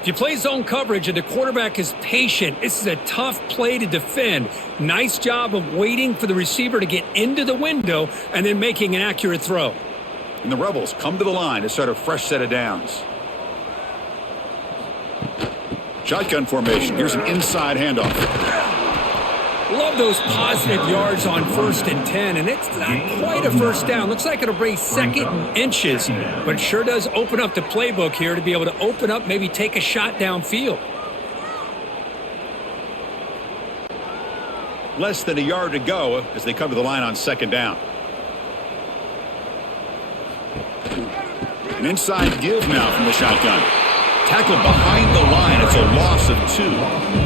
If you play zone coverage and the quarterback is patient, this is a tough play to defend. Nice job of waiting for the receiver to get into the window and then making an accurate throw. And the Rebels come to the line to start a fresh set of downs. Shotgun formation. Here's an inside handoff. Love those positive yards on 1st and 10, and it's not quite a first down. Looks like it'll bring 2nd and inches, but it sure does open up the playbook here to be able to open up, maybe take a shot downfield. Less than a yard to go as they come to the line on 2nd down. An inside give now from the shotgun. Tackled behind the line. It's a loss of 2.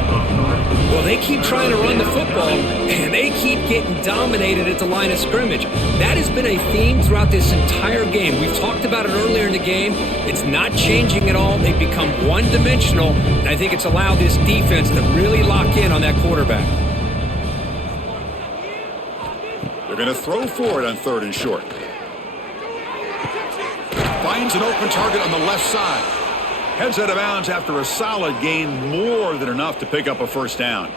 Well, they keep trying to run the football, and they keep getting dominated at the line of scrimmage. That has been a theme throughout this entire game. We've talked about it earlier in the game. It's not changing at all. They've become one-dimensional, and I think it's allowed this defense to really lock in on that quarterback. They're going to throw for it on 3rd and short. Finds an open target on the left side. Heads out of bounds after a solid gain, more than enough to pick up a first down.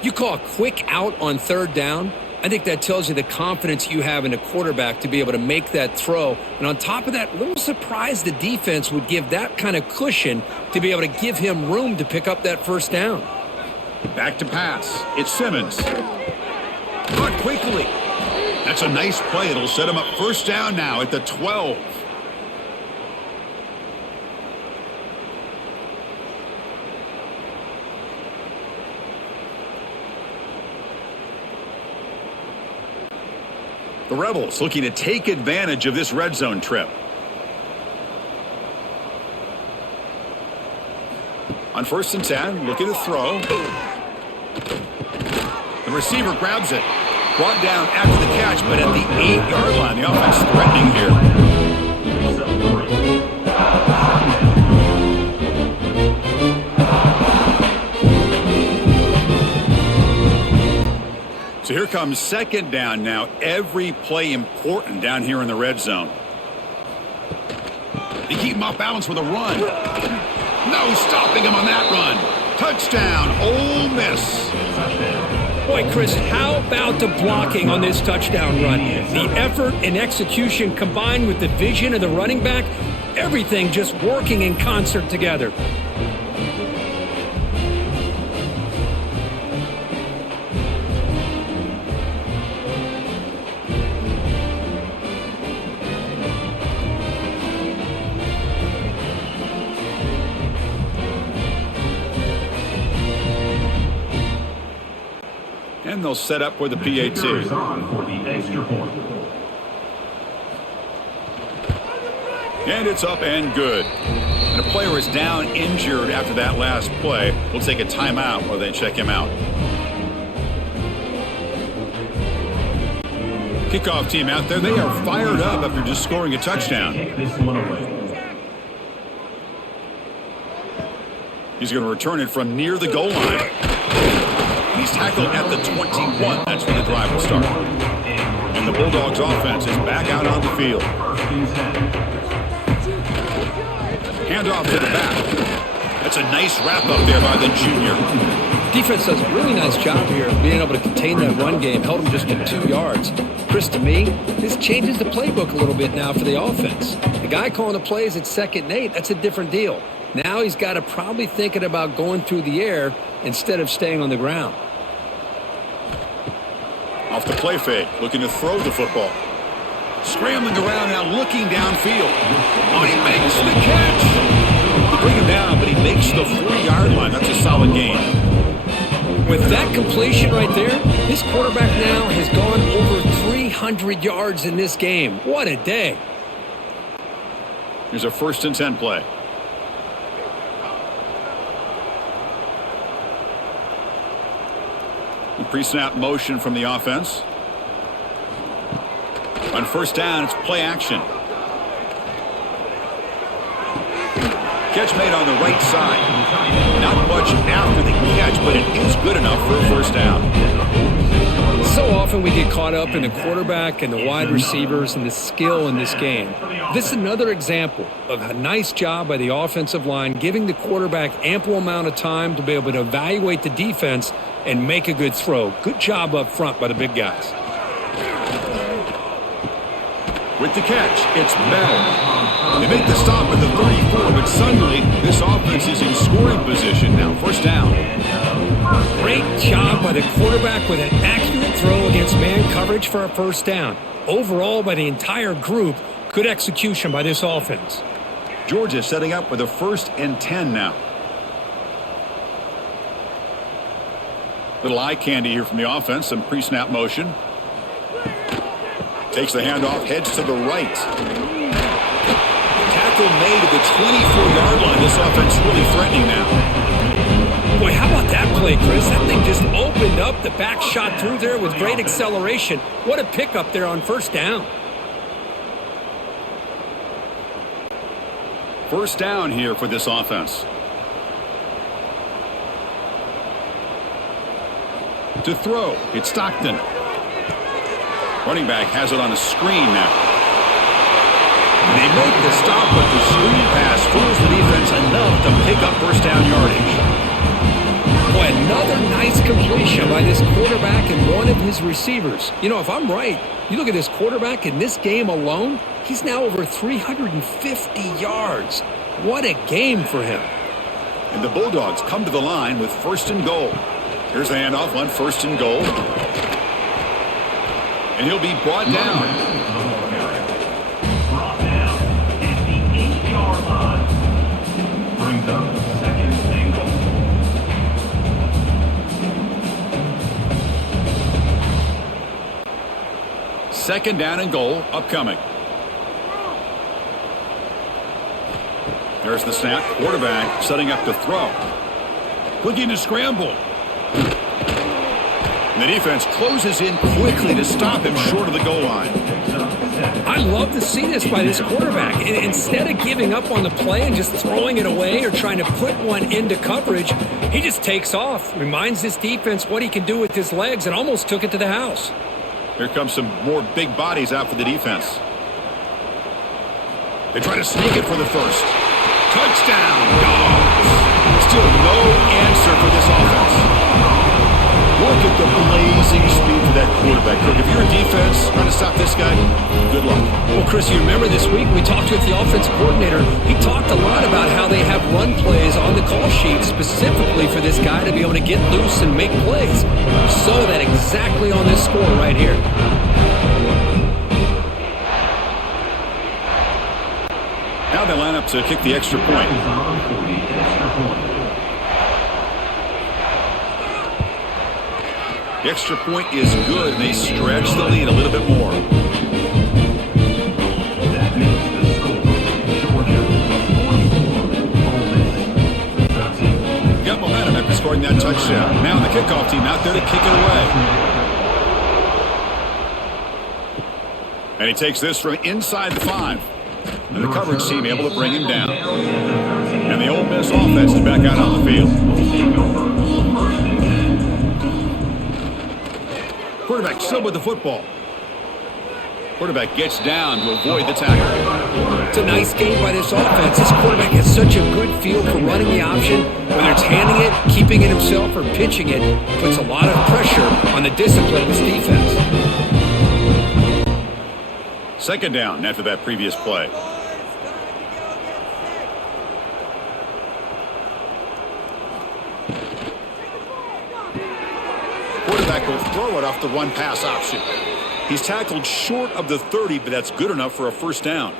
You call a quick out on 3rd down. I think that tells you the confidence you have in a quarterback to be able to make that throw. And on top of that, a little surprised the defense would give that kind of cushion to be able to give him room to pick up that first down. Back to pass. It's Simmons. Caught quickly. That's That's a nice play. It'll set him up first down now at the 12. The Rebels looking to take advantage of this red zone trip. On 1st and 10, looking to throw. The receiver grabs it. Brought down after the catch, but at the 8-yard line. The offense threatening here. So here comes 2nd down now. Every play important down here in the red zone. They keep him off balance with a run. No stopping him on that run. Touchdown, Ole Miss. Boy, Chris, how about the blocking on this touchdown run? The effort and execution combined with the vision of the running back, everything just working in concert together. And they'll set up for the PAT. And it's up and good. And a player is down injured after that last play. We'll take a timeout while they check him out. Kickoff team out there. They are fired up after just scoring a touchdown. He's going to return it from near the goal line. He's tackled at the 21. That's when the drive will start. And the Bulldogs offense is back out on the field. Handoff to the back. That's a nice wrap up there by the junior. Defense does a really nice job here of being able to contain that run game, held him just to 2 yards. Chris, to me, this changes the playbook a little bit now for the offense. The guy calling the plays at 2nd and 8, that's a different deal. Now he's got to probably thinking about going through the air instead of staying on the ground. Off the play fake, looking to throw the football. Scrambling around now, looking downfield. Oh, he makes the catch. They bring him down, but he makes the 4-yard line. That's a solid gain. With that completion right there, this quarterback now has gone over 300 yards in this game. What a day. Here's a 1st and 10 play. Pre-snap motion from the offense. On 1st down, it's play action. Catch made on the right side. Not much after the catch, but it is good enough for a 1st down. So often we get caught up in the quarterback and the wide receivers and the skill in this game. This is another example of a nice job by the offensive line, giving the quarterback ample amount of time to be able to evaluate the defense and make a good throw. Good job up front by the big guys. With the catch, it's Bell. They make the stop at the 34, but suddenly this offense is in scoring position now. 1st down. Great job by the quarterback with an accurate throw against man coverage for a 1st down. Overall, by the entire group, good execution by this offense. Georgia setting up with a 1st and 10 now. Little eye candy here from the offense. Some pre-snap motion. Takes the handoff, heads to the right. Tackle made at the 24-yard line. This offense really threatening now. Boy, how about that play, Chris? That thing just opened up. The back shot through there with great acceleration. What a pickup there on 1st down. 1st down here for this offense. To throw, it's Stockton. Running back has it on a screen now. And they make the stop, but the screen pass fools the defense enough to pick up 1st down yardage. Boy, another nice completion by this quarterback and one of his receivers. You know, if I'm right, you look at this quarterback in this game alone, he's now over 350 yards. What a game for him. And the Bulldogs come to the line with 1st and goal. Here's the handoff on 1st and goal. And he'll be brought down. Brought down at the 8-yard line. Brings up second and goal. Second down and goal upcoming. There's the snap. Quarterback setting up to throw. Looking to scramble. And the defense closes in quickly to stop him short of the goal line. I love to see this by this quarterback. Instead of giving up on the play and just throwing it away or trying to put one into coverage, he just takes off, reminds this defense what he can do with his legs, and almost took it to the house. Here comes some more big bodies out for the defense. They try to sneak it for the first. Touchdown, Dogs! Still no answer for this offense. Look at the blazing speed for that quarterback. Cook, if you're a defense trying to stop this guy, good luck. Well, Chris, you remember this week we talked with the offensive coordinator. He talked a lot about how they have run plays on the call sheet specifically for this guy to be able to get loose and make plays. We saw that exactly on this score right here. Now they line up to kick the extra point. The extra point is good, and they stretch the lead a little bit more. That makes the score Georgia 44, Ole Miss 13. Got momentum after scoring that touchdown. Now the kickoff team out there to kick it away. And he takes this from inside the 5. And the coverage team able to bring him down. And the Ole Miss offense is back out on the field. Quarterback still with the football. Quarterback gets down to avoid the tackle. It's a nice game by this offense. This quarterback has such a good feel for running the option. Whether it's handing it, keeping it himself, or pitching it, puts a lot of pressure on the discipline of this defense. Second down after that previous play. Quarterback will throw it off the run-pass option. He's tackled short of the 30, but that's good enough for a first down.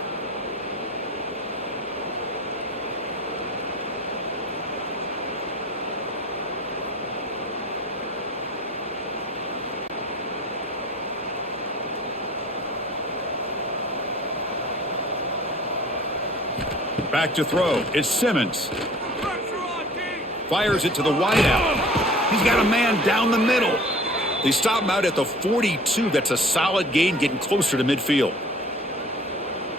Back to throw. It's Simmons. Fires it to the wideout. He's got a man down the middle. They stop him out at the 42. That's a solid gain, getting closer to midfield.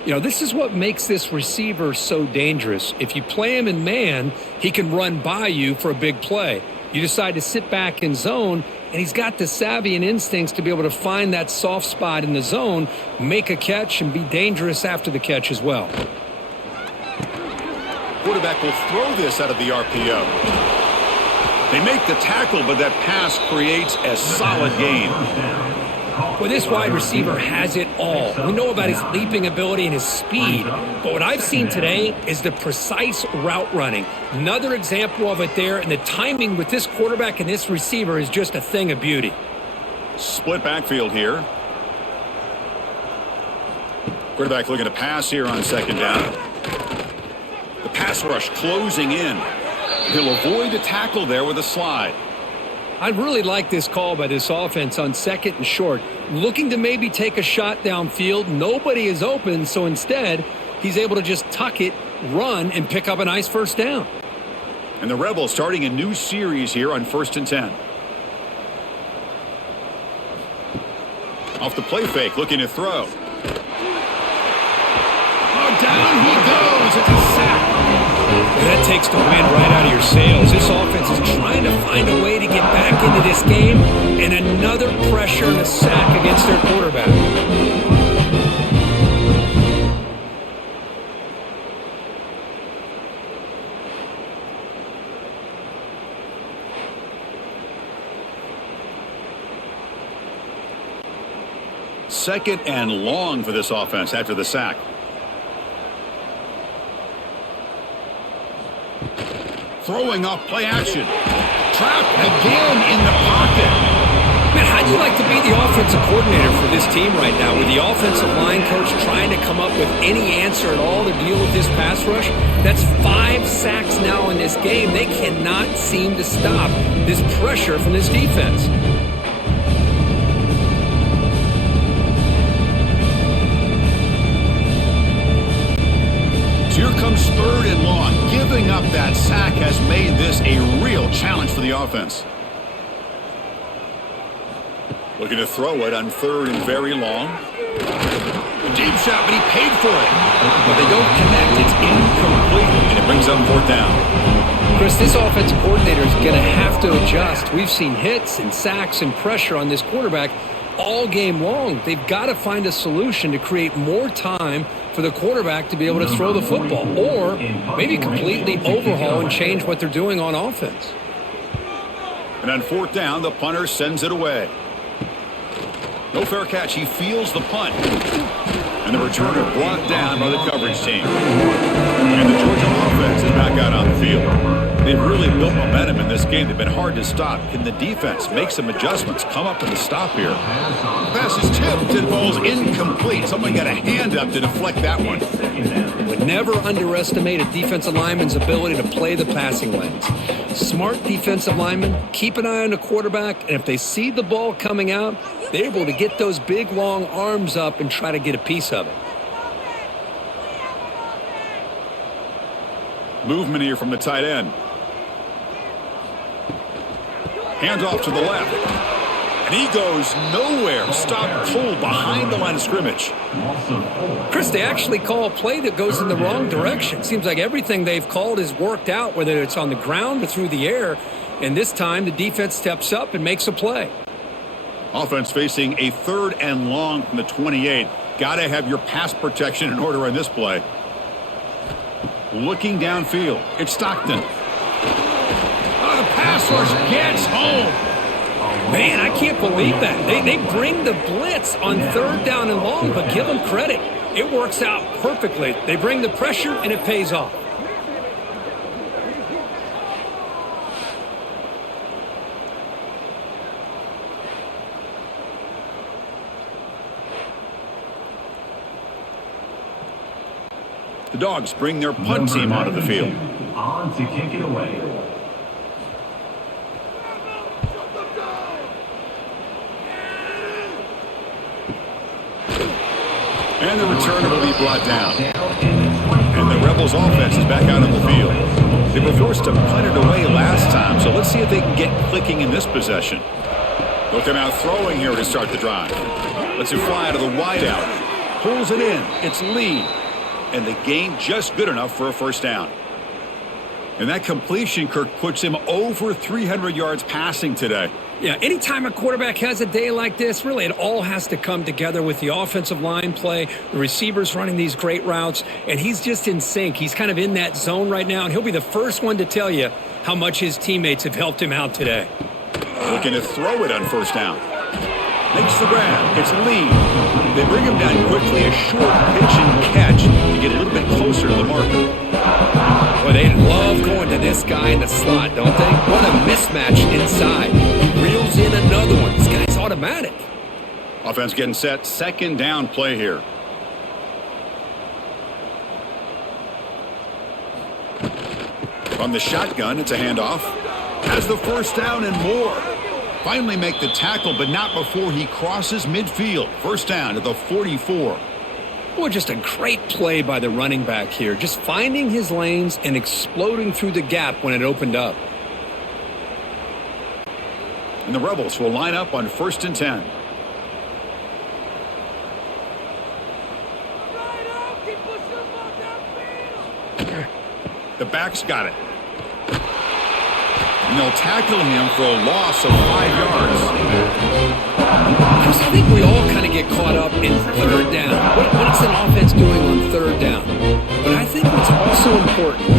You know, this is what makes this receiver so dangerous. If you play him in man, he can run by you for a big play. You decide to sit back in zone, and he's got the savvy and instincts to be able to find that soft spot in the zone, make a catch, and be dangerous after the catch as well. Quarterback will throw this out of the RPO. They make the tackle, but that pass creates a solid gain. Well, this wide receiver has it all. We know about his leaping ability and his speed, but what I've seen today is the precise route running. Another example of it there, and the timing with this quarterback and this receiver is just a thing of beauty. Split backfield here. Quarterback looking to pass here on second down. The pass rush closing in. He'll avoid the tackle there with a slide. I really like this call by this offense on second and short. Looking to maybe take a shot downfield. Nobody is open, so instead, he's able to just tuck it, run, and pick up a nice first down. And the Rebels starting a new series here on 1st and 10. Off the play fake, looking to throw. Oh, down he goes. It's a sack. That takes the wind right out of your sails. This offense is trying to find a way to get back into this game, and another pressure and a sack against their quarterback. Second and long for this offense after the sack. Throwing off play action. Trapped again in the pocket. Man, how'd How'd you like to be the offensive coordinator for this team right now, with the offensive line coach trying to come up with any answer at all to deal with this pass rush? That's 5 sacks now in this game. They cannot seem to stop this pressure from this defense. Here comes 3rd and long. Giving up that sack has made this a real challenge for the offense. Looking to throw it on 3rd and very long. A deep shot, but he paid for it. But they don't connect. It's incomplete, and it brings up 4th down. Chris, this offensive coordinator is going to have to adjust. We've seen hits and sacks and pressure on this quarterback all game long. They've got to find a solution to create more time for the quarterback to be able to throw the football, or maybe completely overhaul and change what they're doing on offense. And on 4th down, the punter sends it away. No fair catch. He feels the punt. And the returner brought down by the coverage team. And the Georgia offense is back out on the field. They've really built momentum in this game. They've been hard to stop. Can the defense make some adjustments, come up with a stop here? The pass is tipped and falls incomplete. Someone got a hand up to deflect that one. Would never underestimate a defensive lineman's ability to play the passing lanes. Smart defensive linemen keep an eye on the quarterback, and if they see the ball coming out, they're able to get those big, long arms up and try to get a piece of it. Movement here from the tight end. Hands off to the left. And he goes nowhere. Stopped cold behind the line of scrimmage. Chris, they actually call a play that goes in the wrong direction. Seems like everything they've called has worked out, whether it's on the ground or through the air. And this time, the defense steps up and makes a play. Offense facing a 3rd and long from the 28. Got to have your pass protection in order on this play. Looking downfield. It's Stockton. Oh, the pass rush gets home. Man, I can't believe that. They bring the blitz on 3rd down and long, but give them credit. It works out perfectly. They bring the pressure, and it pays off. The Dogs bring their punt team onto the field. On to kick it away. And the returner will be brought down. And the Rebels offense is back out on the field. They were forced to punt it away last time, so let's see if they can get clicking in this possession. They'll come out throwing here to start the drive. Lets it fly out of the wideout. Pulls it in. It's Lee. And the gain just good enough for a 1st down. And that completion, Kirk, puts him over 300 yards passing today. Yeah, anytime a quarterback has a day like this, really it all has to come together with the offensive line play, the receivers running these great routes, and he's just in sync. He's kind of in that zone right now, and he'll be the first one to tell you how much his teammates have helped him out today. Looking to throw it on 1st down. Makes the grab. It's Lee. They bring him down quickly. A short pitch and catch to get a little bit closer to the marker. Boy, they love going to this guy in the slot, don't they? What a mismatch inside. He reels in another one. This guy's automatic. Offense getting set. 2nd down play here. From the shotgun, it's a handoff. Has the 1st down and more. Finally make the tackle, but not before he crosses midfield. 1st down to the 44. Boy, just a great play by the running back here. Just finding his lanes and exploding through the gap when it opened up. And the Rebels will line up on 1st and 10. The back's got it. And they'll tackle him for a loss of 5 yards. I think we all kind of get caught up in 3rd down. What's an offense doing on 3rd down? But I think what's also important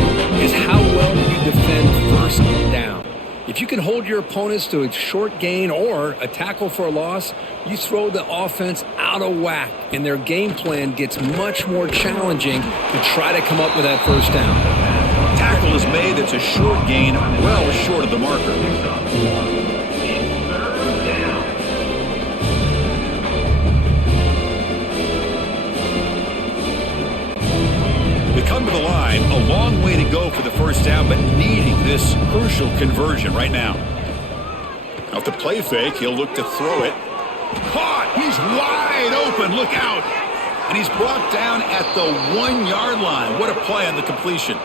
is how well you defend 1st down. If you can hold your opponents to a short gain or a tackle for a loss, you throw the offense out of whack, and their game plan gets much more challenging to try to come up with that 1st down. Tackle is made. It's a short gain, well short of the marker. come to the line. A long way to go for the first down, but needing this crucial conversion right now. Off the play fake, he'll look to throw it. Caught! He's wide open. Look out! And he's brought down at the 1-yard line. What a play on the completion.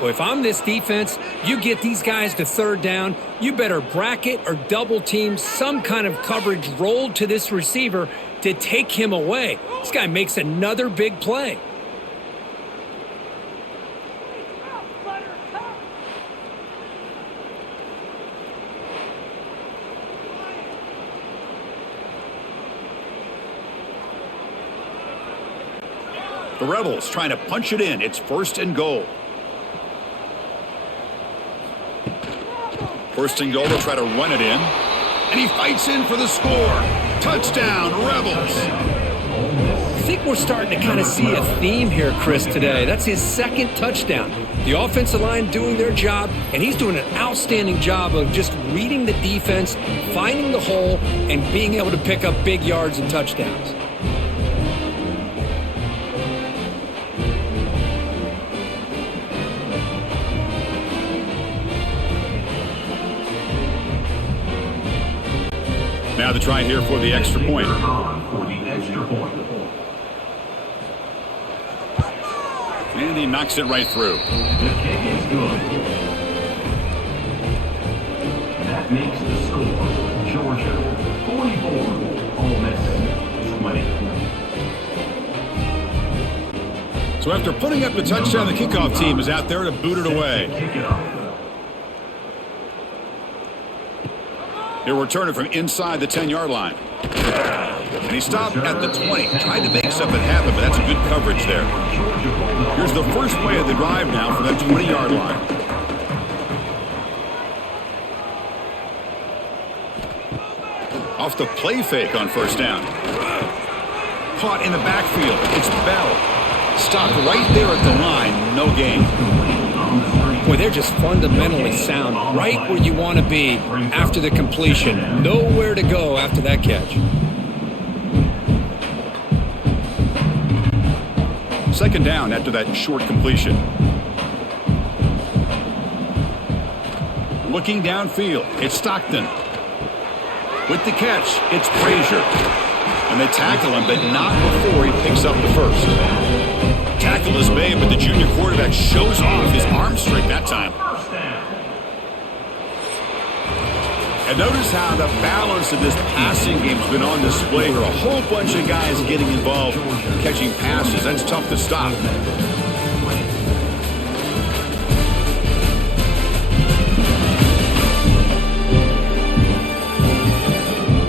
Well, if I'm this defense, you get these guys to third down, you better bracket or double team some kind of coverage rolled to this receiver to take him away. This guy makes another big play. The Rebels trying to punch it in. It's 1st and goal. 1st and goal, they'll try to run it in. And he fights in for the score. Touchdown, Rebels. I think we're starting to kind of see a theme here, Chris, today. That's his 2nd touchdown. The offensive line doing their job, and he's doing an outstanding job of just reading the defense, finding the hole, and being able to pick up big yards and touchdowns. Now the try here for the extra point. For the extra point. And he knocks it right through. The kick is good. That makes the score Georgia 44, Ole Miss 20. So after putting up the touchdown, the kickoff team is out there to boot it away. Kick it off. He'll return it from inside the 10-yard line. And he stopped at the 20. Tried to make something happen, but that's a good coverage there. Here's the first play of the drive now from that 20-yard line. Off the play fake on 1st down. Caught in the backfield. It's Bell. Stopped right there at the line. No gain. Boy, they're just fundamentally sound, right where you want to be after the completion. Nowhere to go after that catch. 2nd down after that short completion. Looking downfield, it's Stockton. With the catch, it's Frazier. And they tackle him, but not before he picks up the first. Tackle is made, but the junior quarterback shows off his arm strength that time. And notice how the balance of this passing game has been on display here. A whole bunch of guys getting involved, catching passes. That's tough to stop.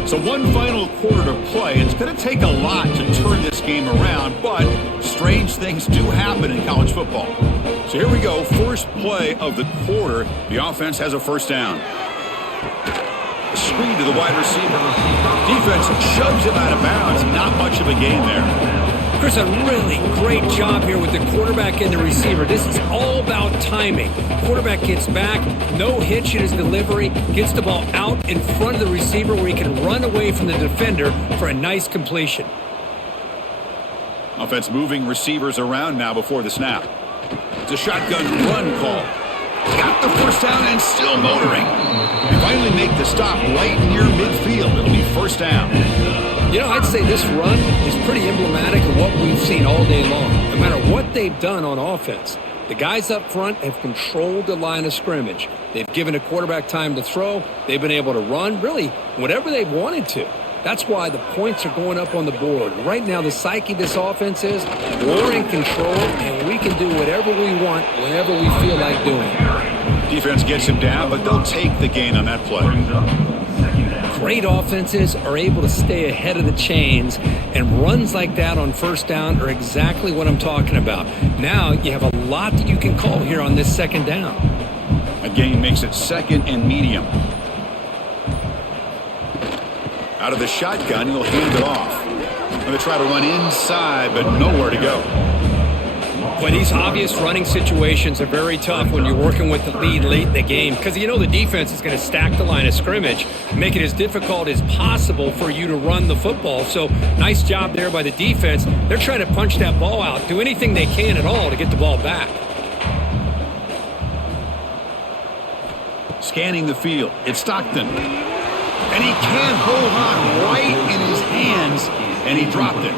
So one final quarter to play. It's going to take a lot to turn this game around, but strange things do happen in college football. So here we go, first play of the quarter. The offense has a 1st down. Screen to the wide receiver. Defense shoves him out of bounds. Not much of a gain there. Chris, a really great job here with the quarterback and the receiver. This is all about timing. Quarterback gets back, no hitch in his delivery, gets the ball out in front of the receiver where he can run away from the defender for a nice completion. Offense moving receivers around now before the snap. It's a shotgun run call. Got the 1st down and still motoring. They finally make the stop right near midfield. It'll be 1st down. You know, I'd say this run is pretty emblematic of what we've seen all day long. No matter what they've done on offense, the guys up front have controlled the line of scrimmage. They've given a quarterback time to throw. They've been able to run, really, whatever they've wanted to. That's why the points are going up on the board. Right now, the psyche of this offense is we're in control, and we can do whatever we want whenever we feel like doing it. Defense gets him down, but they'll take the gain on that play. Great offenses are able to stay ahead of the chains, and runs like that on 1st down are exactly what I'm talking about. Now you have a lot that you can call here on this 2nd down. A gain makes it 2nd and medium. Out of the shotgun, he'll hand it off. Going to try to run inside, but nowhere to go. Well, these obvious running situations are very tough when you're working with the lead late in the game because you know the defense is going to stack the line of scrimmage, make it as difficult as possible for you to run the football. So nice job there by the defense. They're trying to punch that ball out, do anything they can at all to get the ball back. Scanning the field, it's Stockton. And he can't hold on right in his hands, and he dropped it.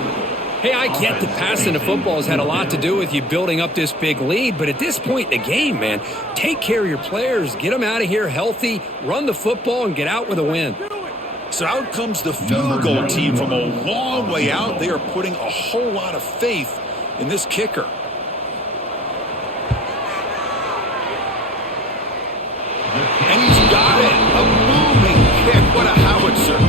Hey, I get that passing the football has had a lot to do with you building up this big lead, but at this point in the game, man, take care of your players, get them out of here healthy, run the football, and get out with a win. So out comes the field goal team from a long way out. They are putting a whole lot of faith in this kicker. And he's got it. A booming kick. What a howitzer.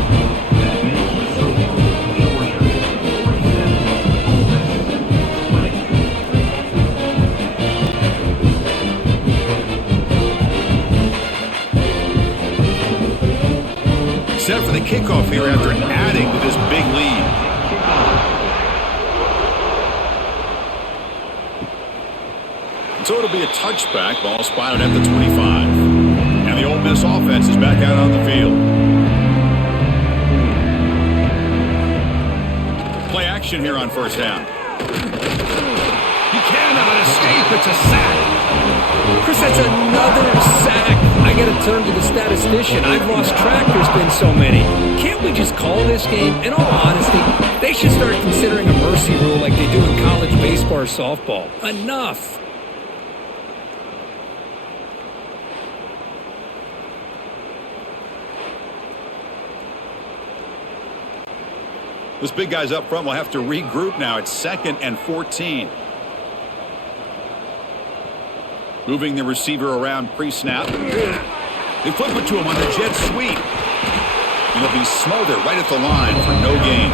Set for the kickoff here after adding to this big lead. So it'll be a touchback. Ball spotted at the 25. And the Ole Miss offense is back out on the field. Play action here on first down. He cannot escape. It's a sack. Chris, that's another sack. I got to turn to the statistician. I've lost track. There's been so many. Can't we just call this game? In all honesty, they should start considering a mercy rule like they do in college baseball or softball. Enough. This big guy's up front will have to regroup now. It's 2nd and 14. Moving the receiver around pre-snap. They flip it to him on the jet sweep. And he'll be smothered right at the line for no gain.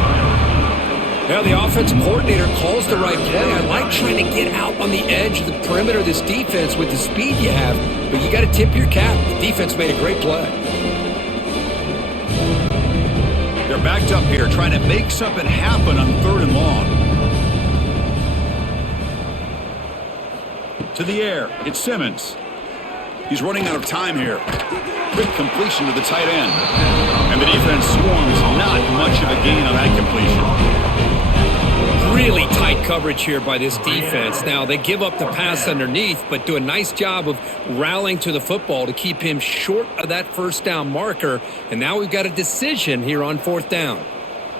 Now the offensive coordinator calls the right play. I like trying to get out on the edge of the perimeter of this defense with the speed you have, but you got to tip your cap. The defense made a great play. They're backed up here trying to make something happen on 3rd and long. To the air, it's Simmons. He's running out of time here. Quick completion to the tight end. And the defense swarms. Not much of a gain on that completion. Really tight coverage here by this defense. Now, they give up the pass underneath, but do a nice job of rallying to the football to keep him short of that first down marker. And now we've got a decision here on 4th down.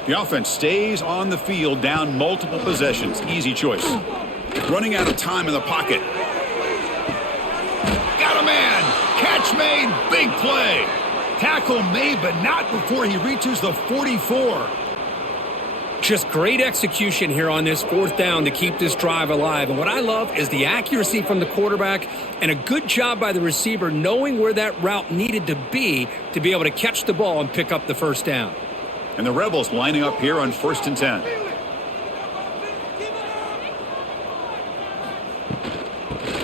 The offense stays on the field down multiple possessions. Easy choice. Running out of time in the pocket. Got a man. Catch made. Big play. Tackle made, but not before he reaches the 44. Just great execution here on this 4th down to keep this drive alive. And what I love is the accuracy from the quarterback and a good job by the receiver knowing where that route needed to be able to catch the ball and pick up the first down. And the Rebels lining up here on 1st and 10.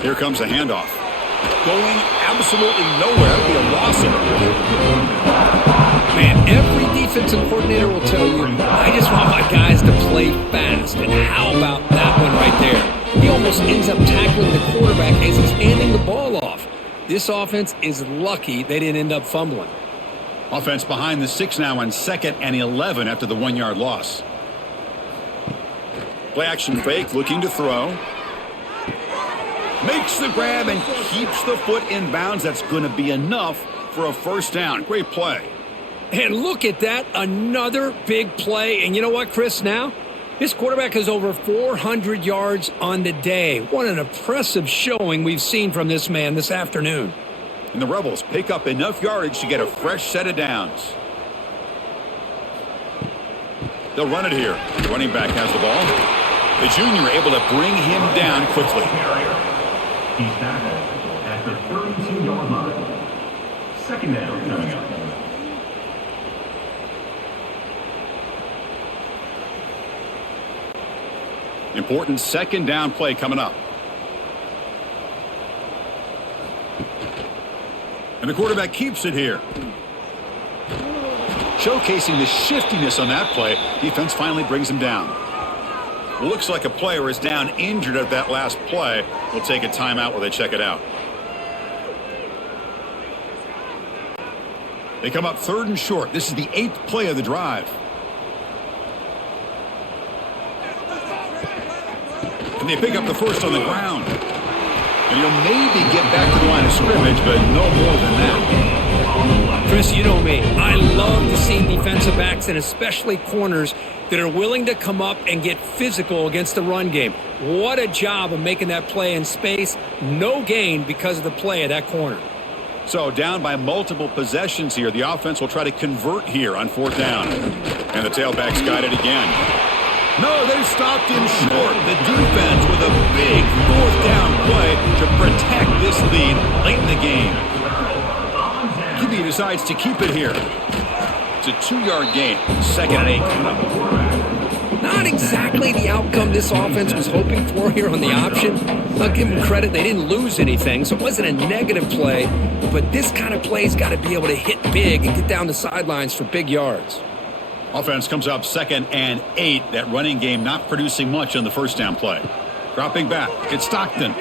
Here comes the handoff. Going absolutely nowhere. It'll be a loss of it. Man, every defensive coordinator will tell you, I just want my guys to play fast. And how about that one right there? He almost ends up tackling the quarterback as he's handing the ball off. This offense is lucky they didn't end up fumbling. Offense behind the 6 now on 2nd and 11 after the 1-yard loss. Play action fake, looking to throw. Makes the grab and keeps the foot in bounds. That's going to be enough for a first down. Great play. And look at that, another big play. And you know what, Chris, now? This quarterback has over 400 yards on the day. What an impressive showing we've seen from this man this afternoon. And the Rebels pick up enough yardage to get a fresh set of downs. They'll run it here. The running back has the ball. The junior able to bring him down quickly. He's tackled at the 32-yard line. 2nd down coming up. Important 2nd down play coming up. And the quarterback keeps it here. Showcasing the shiftiness on that play. Defense finally brings him down. Looks like a player is down injured at that last play. We'll take a timeout while they check it out. They come up 3rd and short. This is the 8th play of the drive. And they pick up the first on the ground. And you'll maybe get back to the line of scrimmage, but no more than that. Chris, you know me. I love to see defensive backs and especially corners that are willing to come up and get physical against the run game. What a job of making that play in space. No gain because of the play of that corner. So down by multiple possessions here. The offense will try to convert here on 4th down. And the tailback's got it again. No, they stopped him short. The defense with a big 4th down play to protect this lead late in the game. QB decides to keep it here. It's a 2-yard gain. 2nd and 8 coming up. Not exactly the outcome this offense was hoping for here on the option. I'll give them credit. They didn't lose anything, so it wasn't a negative play. But this kind of play's got to be able to hit big and get down the sidelines for big yards. Offense comes up 2nd and 8. That running game not producing much on the 1st down play. Dropping back. It's Stockton.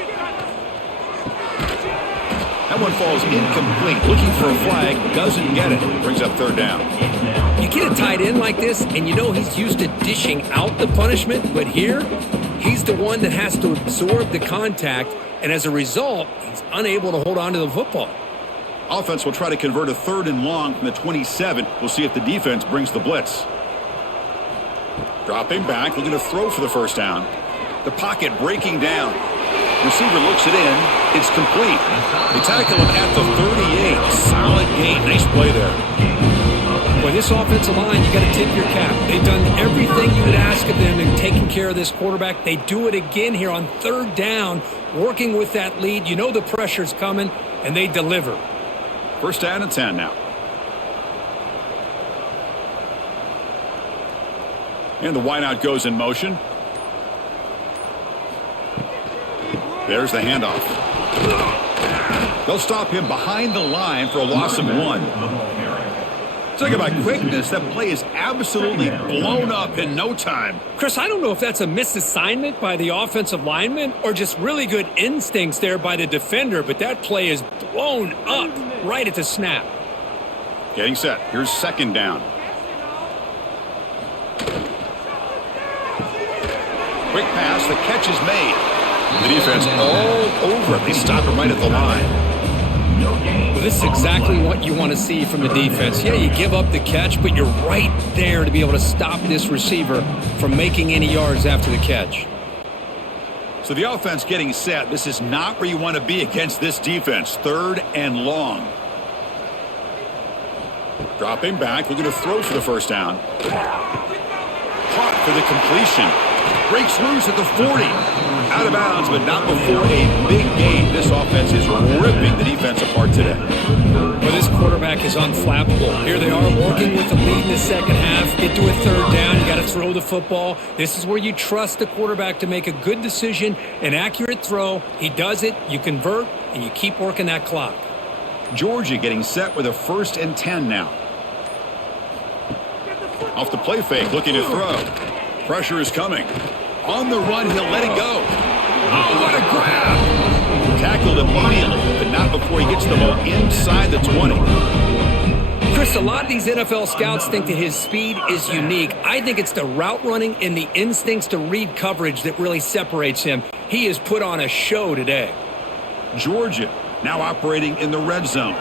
That one falls incomplete. Looking for a flag. Doesn't get it. Brings up 3rd down. You get a tight end like this, and you know he's used to dishing out the punishment. But here, he's the one that has to absorb the contact. And as a result, he's unable to hold on to the football. Offense will try to convert a 3rd and long from the 27. We'll see if the defense brings the blitz. Dropping back, looking to throw for the 1st down. The pocket breaking down. Receiver looks it in. It's complete. They tackle him at the 38. Solid gain. Nice play there. Boy, this offensive line, you got to tip your cap. They've done everything you would ask of them in taking care of this quarterback. They do it again here on 3rd down, working with that lead. You know the pressure's coming, and they deliver. 1st down and 10 now. And the wideout goes in motion. There's the handoff. They'll stop him behind the line for a loss of 1. Talk about quickness. That play is absolutely blown up in no time. Chris, I don't know if that's a misassignment by the offensive lineman or just really good instincts there by the defender, but that play is blown up right at the snap. Getting set. Here's 2nd down. Quick pass. The catch is made. The defense all over it. They stop him right at the line. Well, this is exactly what you want to see from the defense. Yeah, you give up the catch, but you're right there to be able to stop this receiver from making any yards after the catch. So the offense getting set. This is not where you want to be against this defense. 3rd and long. Dropping back. Looking to throw for the 1st down. Caught for the completion. Breaks loose at the 40. Out of bounds, but not before a big gain. This offense is ripping the defense apart today. Well, this quarterback is unflappable. Here they are working with the lead in the 2nd half. Get to a 3rd down. You got to throw the football. This is where you trust the quarterback to make a good decision, an accurate throw. He does it. You convert, and you keep working that clock. Georgia getting set with a 1st and 10 now. Off the play fake, looking to throw. Pressure is coming. On the run, he'll let it go. Oh, what a grab! Tackled immediately, but not before he gets the ball inside the 20. Chris, a lot of these NFL scouts think that his speed is unique. I think it's the route running and the instincts to read coverage that really separates him. He has put on a show today. Georgia now operating in the red zone.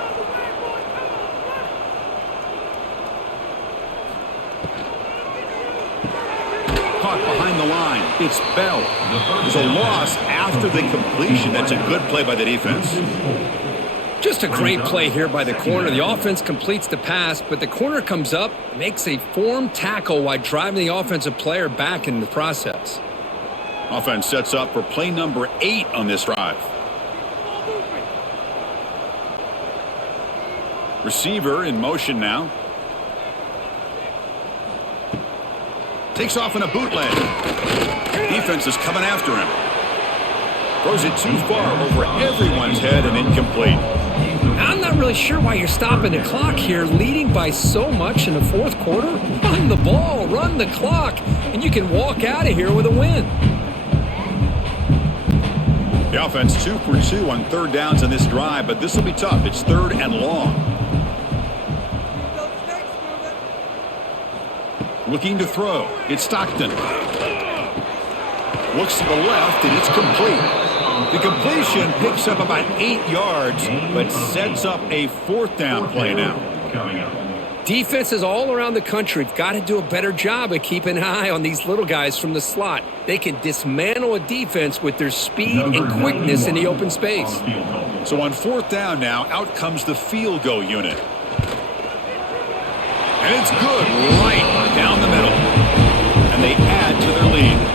Behind the line, it's Bell. There's a loss after the completion. That's a good play by the defense. Just a great play here by the corner. The offense completes the pass, but the corner comes up, makes a form tackle while driving the offensive player back in the process. Offense sets up for play number 8 on this drive. Receiver in motion now. Takes off in a bootleg. Defense is coming after him. Throws it too far over everyone's head and incomplete. I'm not really sure why you're stopping the clock here, leading by so much in the 4th quarter. Run the ball, run the clock. and you can walk out of here with a win. The offense 2 for 2 on third downs in this drive, but this will be tough. It's third and long. Looking to throw. It's Stockton. Looks to the left, and it's complete. The completion picks up about 8 yards, but sets up a fourth down play now. Defenses all around the country have got to do a better job of keeping an eye on these little guys from the slot. They can dismantle a defense with their speed and quickness in the open space. So on fourth down now, out comes the field goal unit. And it's good right down the middle. And they add to their lead.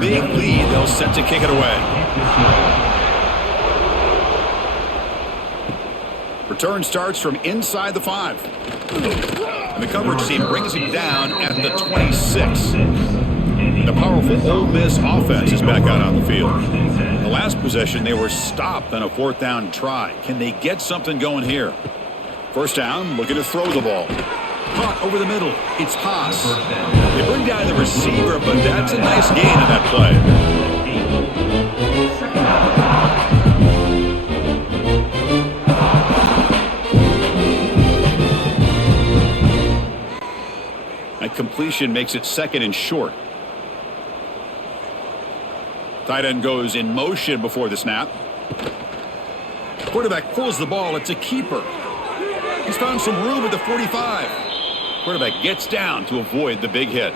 Big lead, they'll set to kick it away. Return starts from inside the 5. And the coverage team brings him down at the 26. The powerful Ole Miss offense is back out on the field. The last possession, they were stopped on a fourth down try. Can they get something going here? First down, looking to throw the ball. Caught over the middle. It's Haas. They bring down the receiver, but that's a nice gain in that play. That completion makes it second and short. Tight end goes in motion before the snap. Quarterback pulls the ball. It's a keeper. He's found some room at the 45. Quarterback gets down to avoid the big hit.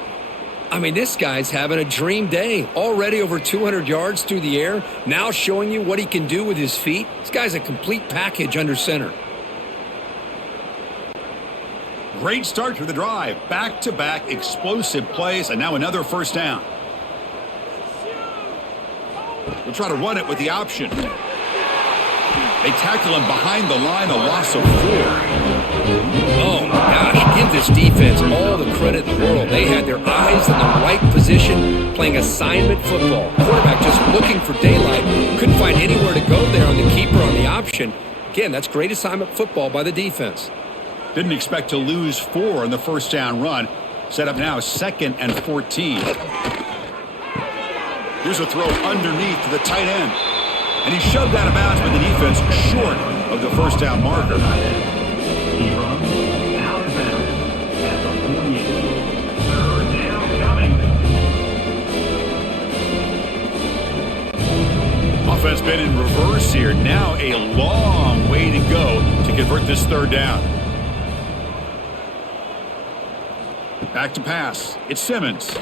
I mean, this guy's having a dream day. Already over 200 yards through the air. Now showing you what he can do with his feet. This guy's a complete package under center. Great start to the drive. Back-to-back explosive plays, and now another first down. We'll try to run it with the option. They tackle him behind the line, a loss of 4. Oh, my gosh. Give this defense all the credit in the world. They had their eyes in the right position, playing assignment football. Quarterback just looking for daylight. Couldn't find anywhere to go there on the keeper on the option. Again, that's great assignment football by the defense. Didn't expect to lose 4 on the first down run. Set up now 2nd and 14. Here's a throw underneath to the tight end. And he's shoved out of bounds with the defense short of the first down marker. Offense been in reverse here. Now a long way to go to convert this third down. Back to pass. It's Simmons.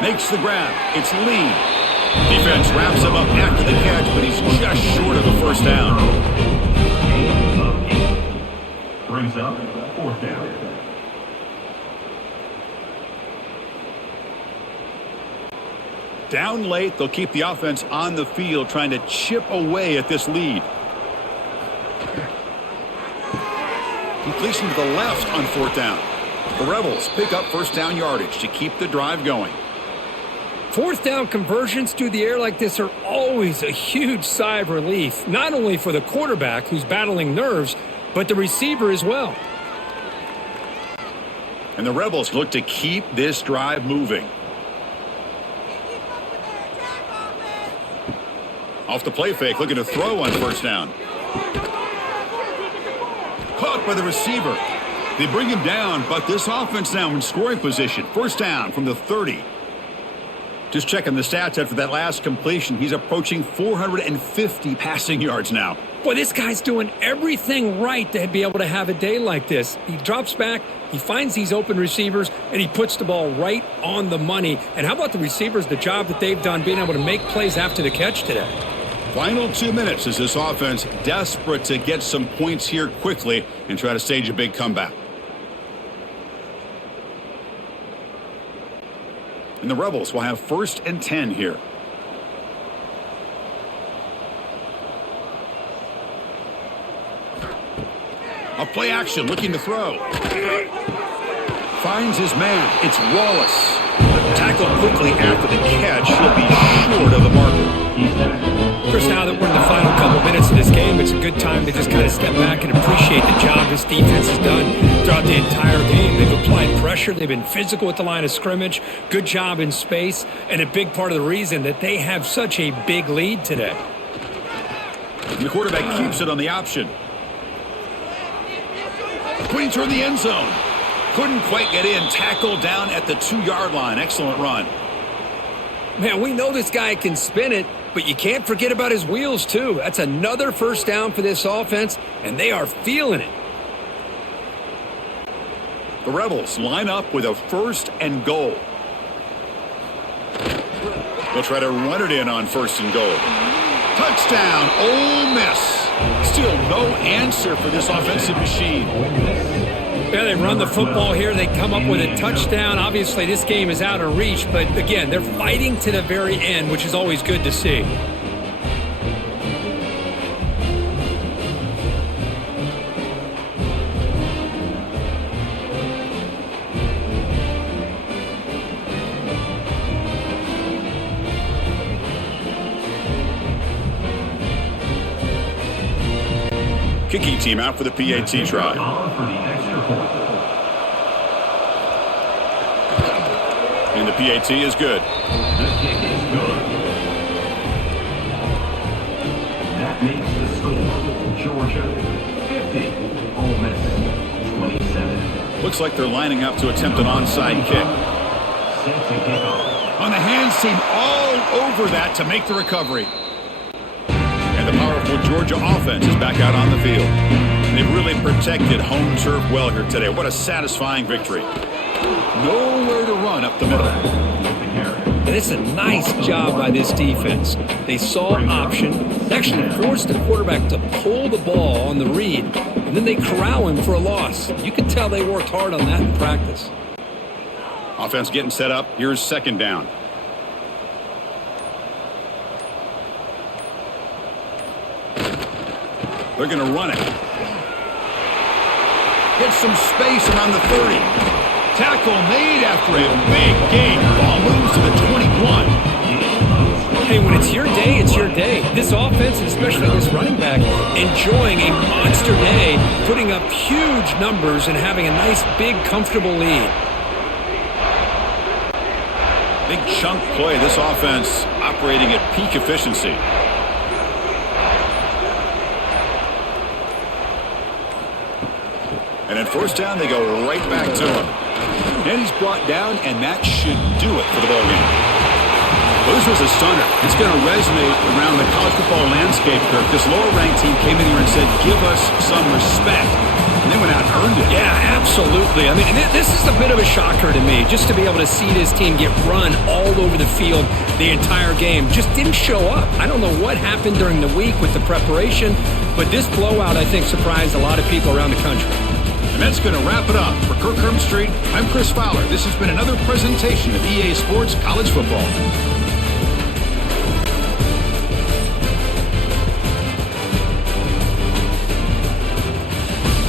Makes the grab. It's Lee. Defense wraps him up after the catch, but he's just short of the first down. Brings up fourth down. Down late, they'll keep the offense on the field, trying to chip away at this lead. Completion to the left on fourth down. The Rebels pick up first down yardage to keep the drive going. Fourth down conversions through the air like this are always a huge sigh of relief, not only for the quarterback who's battling nerves, but the receiver as well. And the Rebels look to keep this drive moving. Off the play fake, looking to throw on first down. Caught by the receiver. They bring him down, but this offense now in scoring position. First down from the 30. Just checking the stats after that last completion. He's approaching 450 passing yards now. Boy, this guy's doing everything right to be able to have a day like this. He drops back, he finds these open receivers, and he puts the ball right on the money. And how about the receivers, the job that they've done being able to make plays after the catch today? Final 2 minutes as this offense desperate to get some points here quickly and try to stage a big comeback. And the Rebels will have 1st and 10 here. A play action looking to throw. Finds his man. It's Wallace. Tackled quickly after the catch. He'll be short of the marker. Chris, now that we're in the final couple minutes of this game, it's a good time to just kind of step back and appreciate the job this defense has done throughout the entire game. They've applied pressure. They've been physical at the line of scrimmage. Good job in space. And a big part of the reason that they have such a big lead today. The quarterback keeps it on the option. Putting toward the end zone. Couldn't quite get in. Tackle down at the 2-yard line. Excellent run. Man, we know this guy can spin it, but you can't forget about his wheels, too. That's another first down for this offense, and they are feeling it. The Rebels line up with a 1st and goal. They'll try to run it in on 1st and goal. Touchdown, Ole Miss. Still no answer for this offensive machine. Yeah, they run the football here. They come up with a touchdown. Obviously, this game is out of reach, but again, they're fighting to the very end, which is always good to see. Kicking team out for the PAT try. And the PAT is good. The kick is good. That makes the score Georgia 50, Ole Miss 27. Looks like they're lining up to attempt an onside kick. Set to kick off. On the hands team all over that to make the recovery. And the powerful Georgia offense is back out on the field. They've really protected home turf well here today. What a satisfying victory. Nowhere to run up the middle. And it's a nice job by this defense. They saw option, actually forced the quarterback to pull the ball on the read, and then they corral him for a loss. You can tell they worked hard on that in practice. Offense getting set up. Here's 2nd down. They're going to run it. Get some space around the 30. Tackle made after a big gain. Ball moves to the 21. Hey, when it's your day, it's your day. This offense, and especially this running back, enjoying a monster day, putting up huge numbers and having a nice, big, comfortable lead. Big chunk play. This offense operating at peak efficiency. And at 1st down, they go right back to him. And he's brought down, and that should do it for the ball game. Well, this was a stunner. It's going to resonate around the college football landscape, Kirk. This lower-ranked team came in here and said, give us some respect. And they went out and earned it. Yeah, absolutely. I mean, this is a bit of a shocker to me, just to be able to see this team get run all over the field the entire game. Just didn't show up. I don't know what happened during the week with the preparation, but this blowout, I think, surprised a lot of people around the country. And that's going to wrap it up. For Kirk Street, I'm Chris Fowler. This has been another presentation of EA Sports College Football.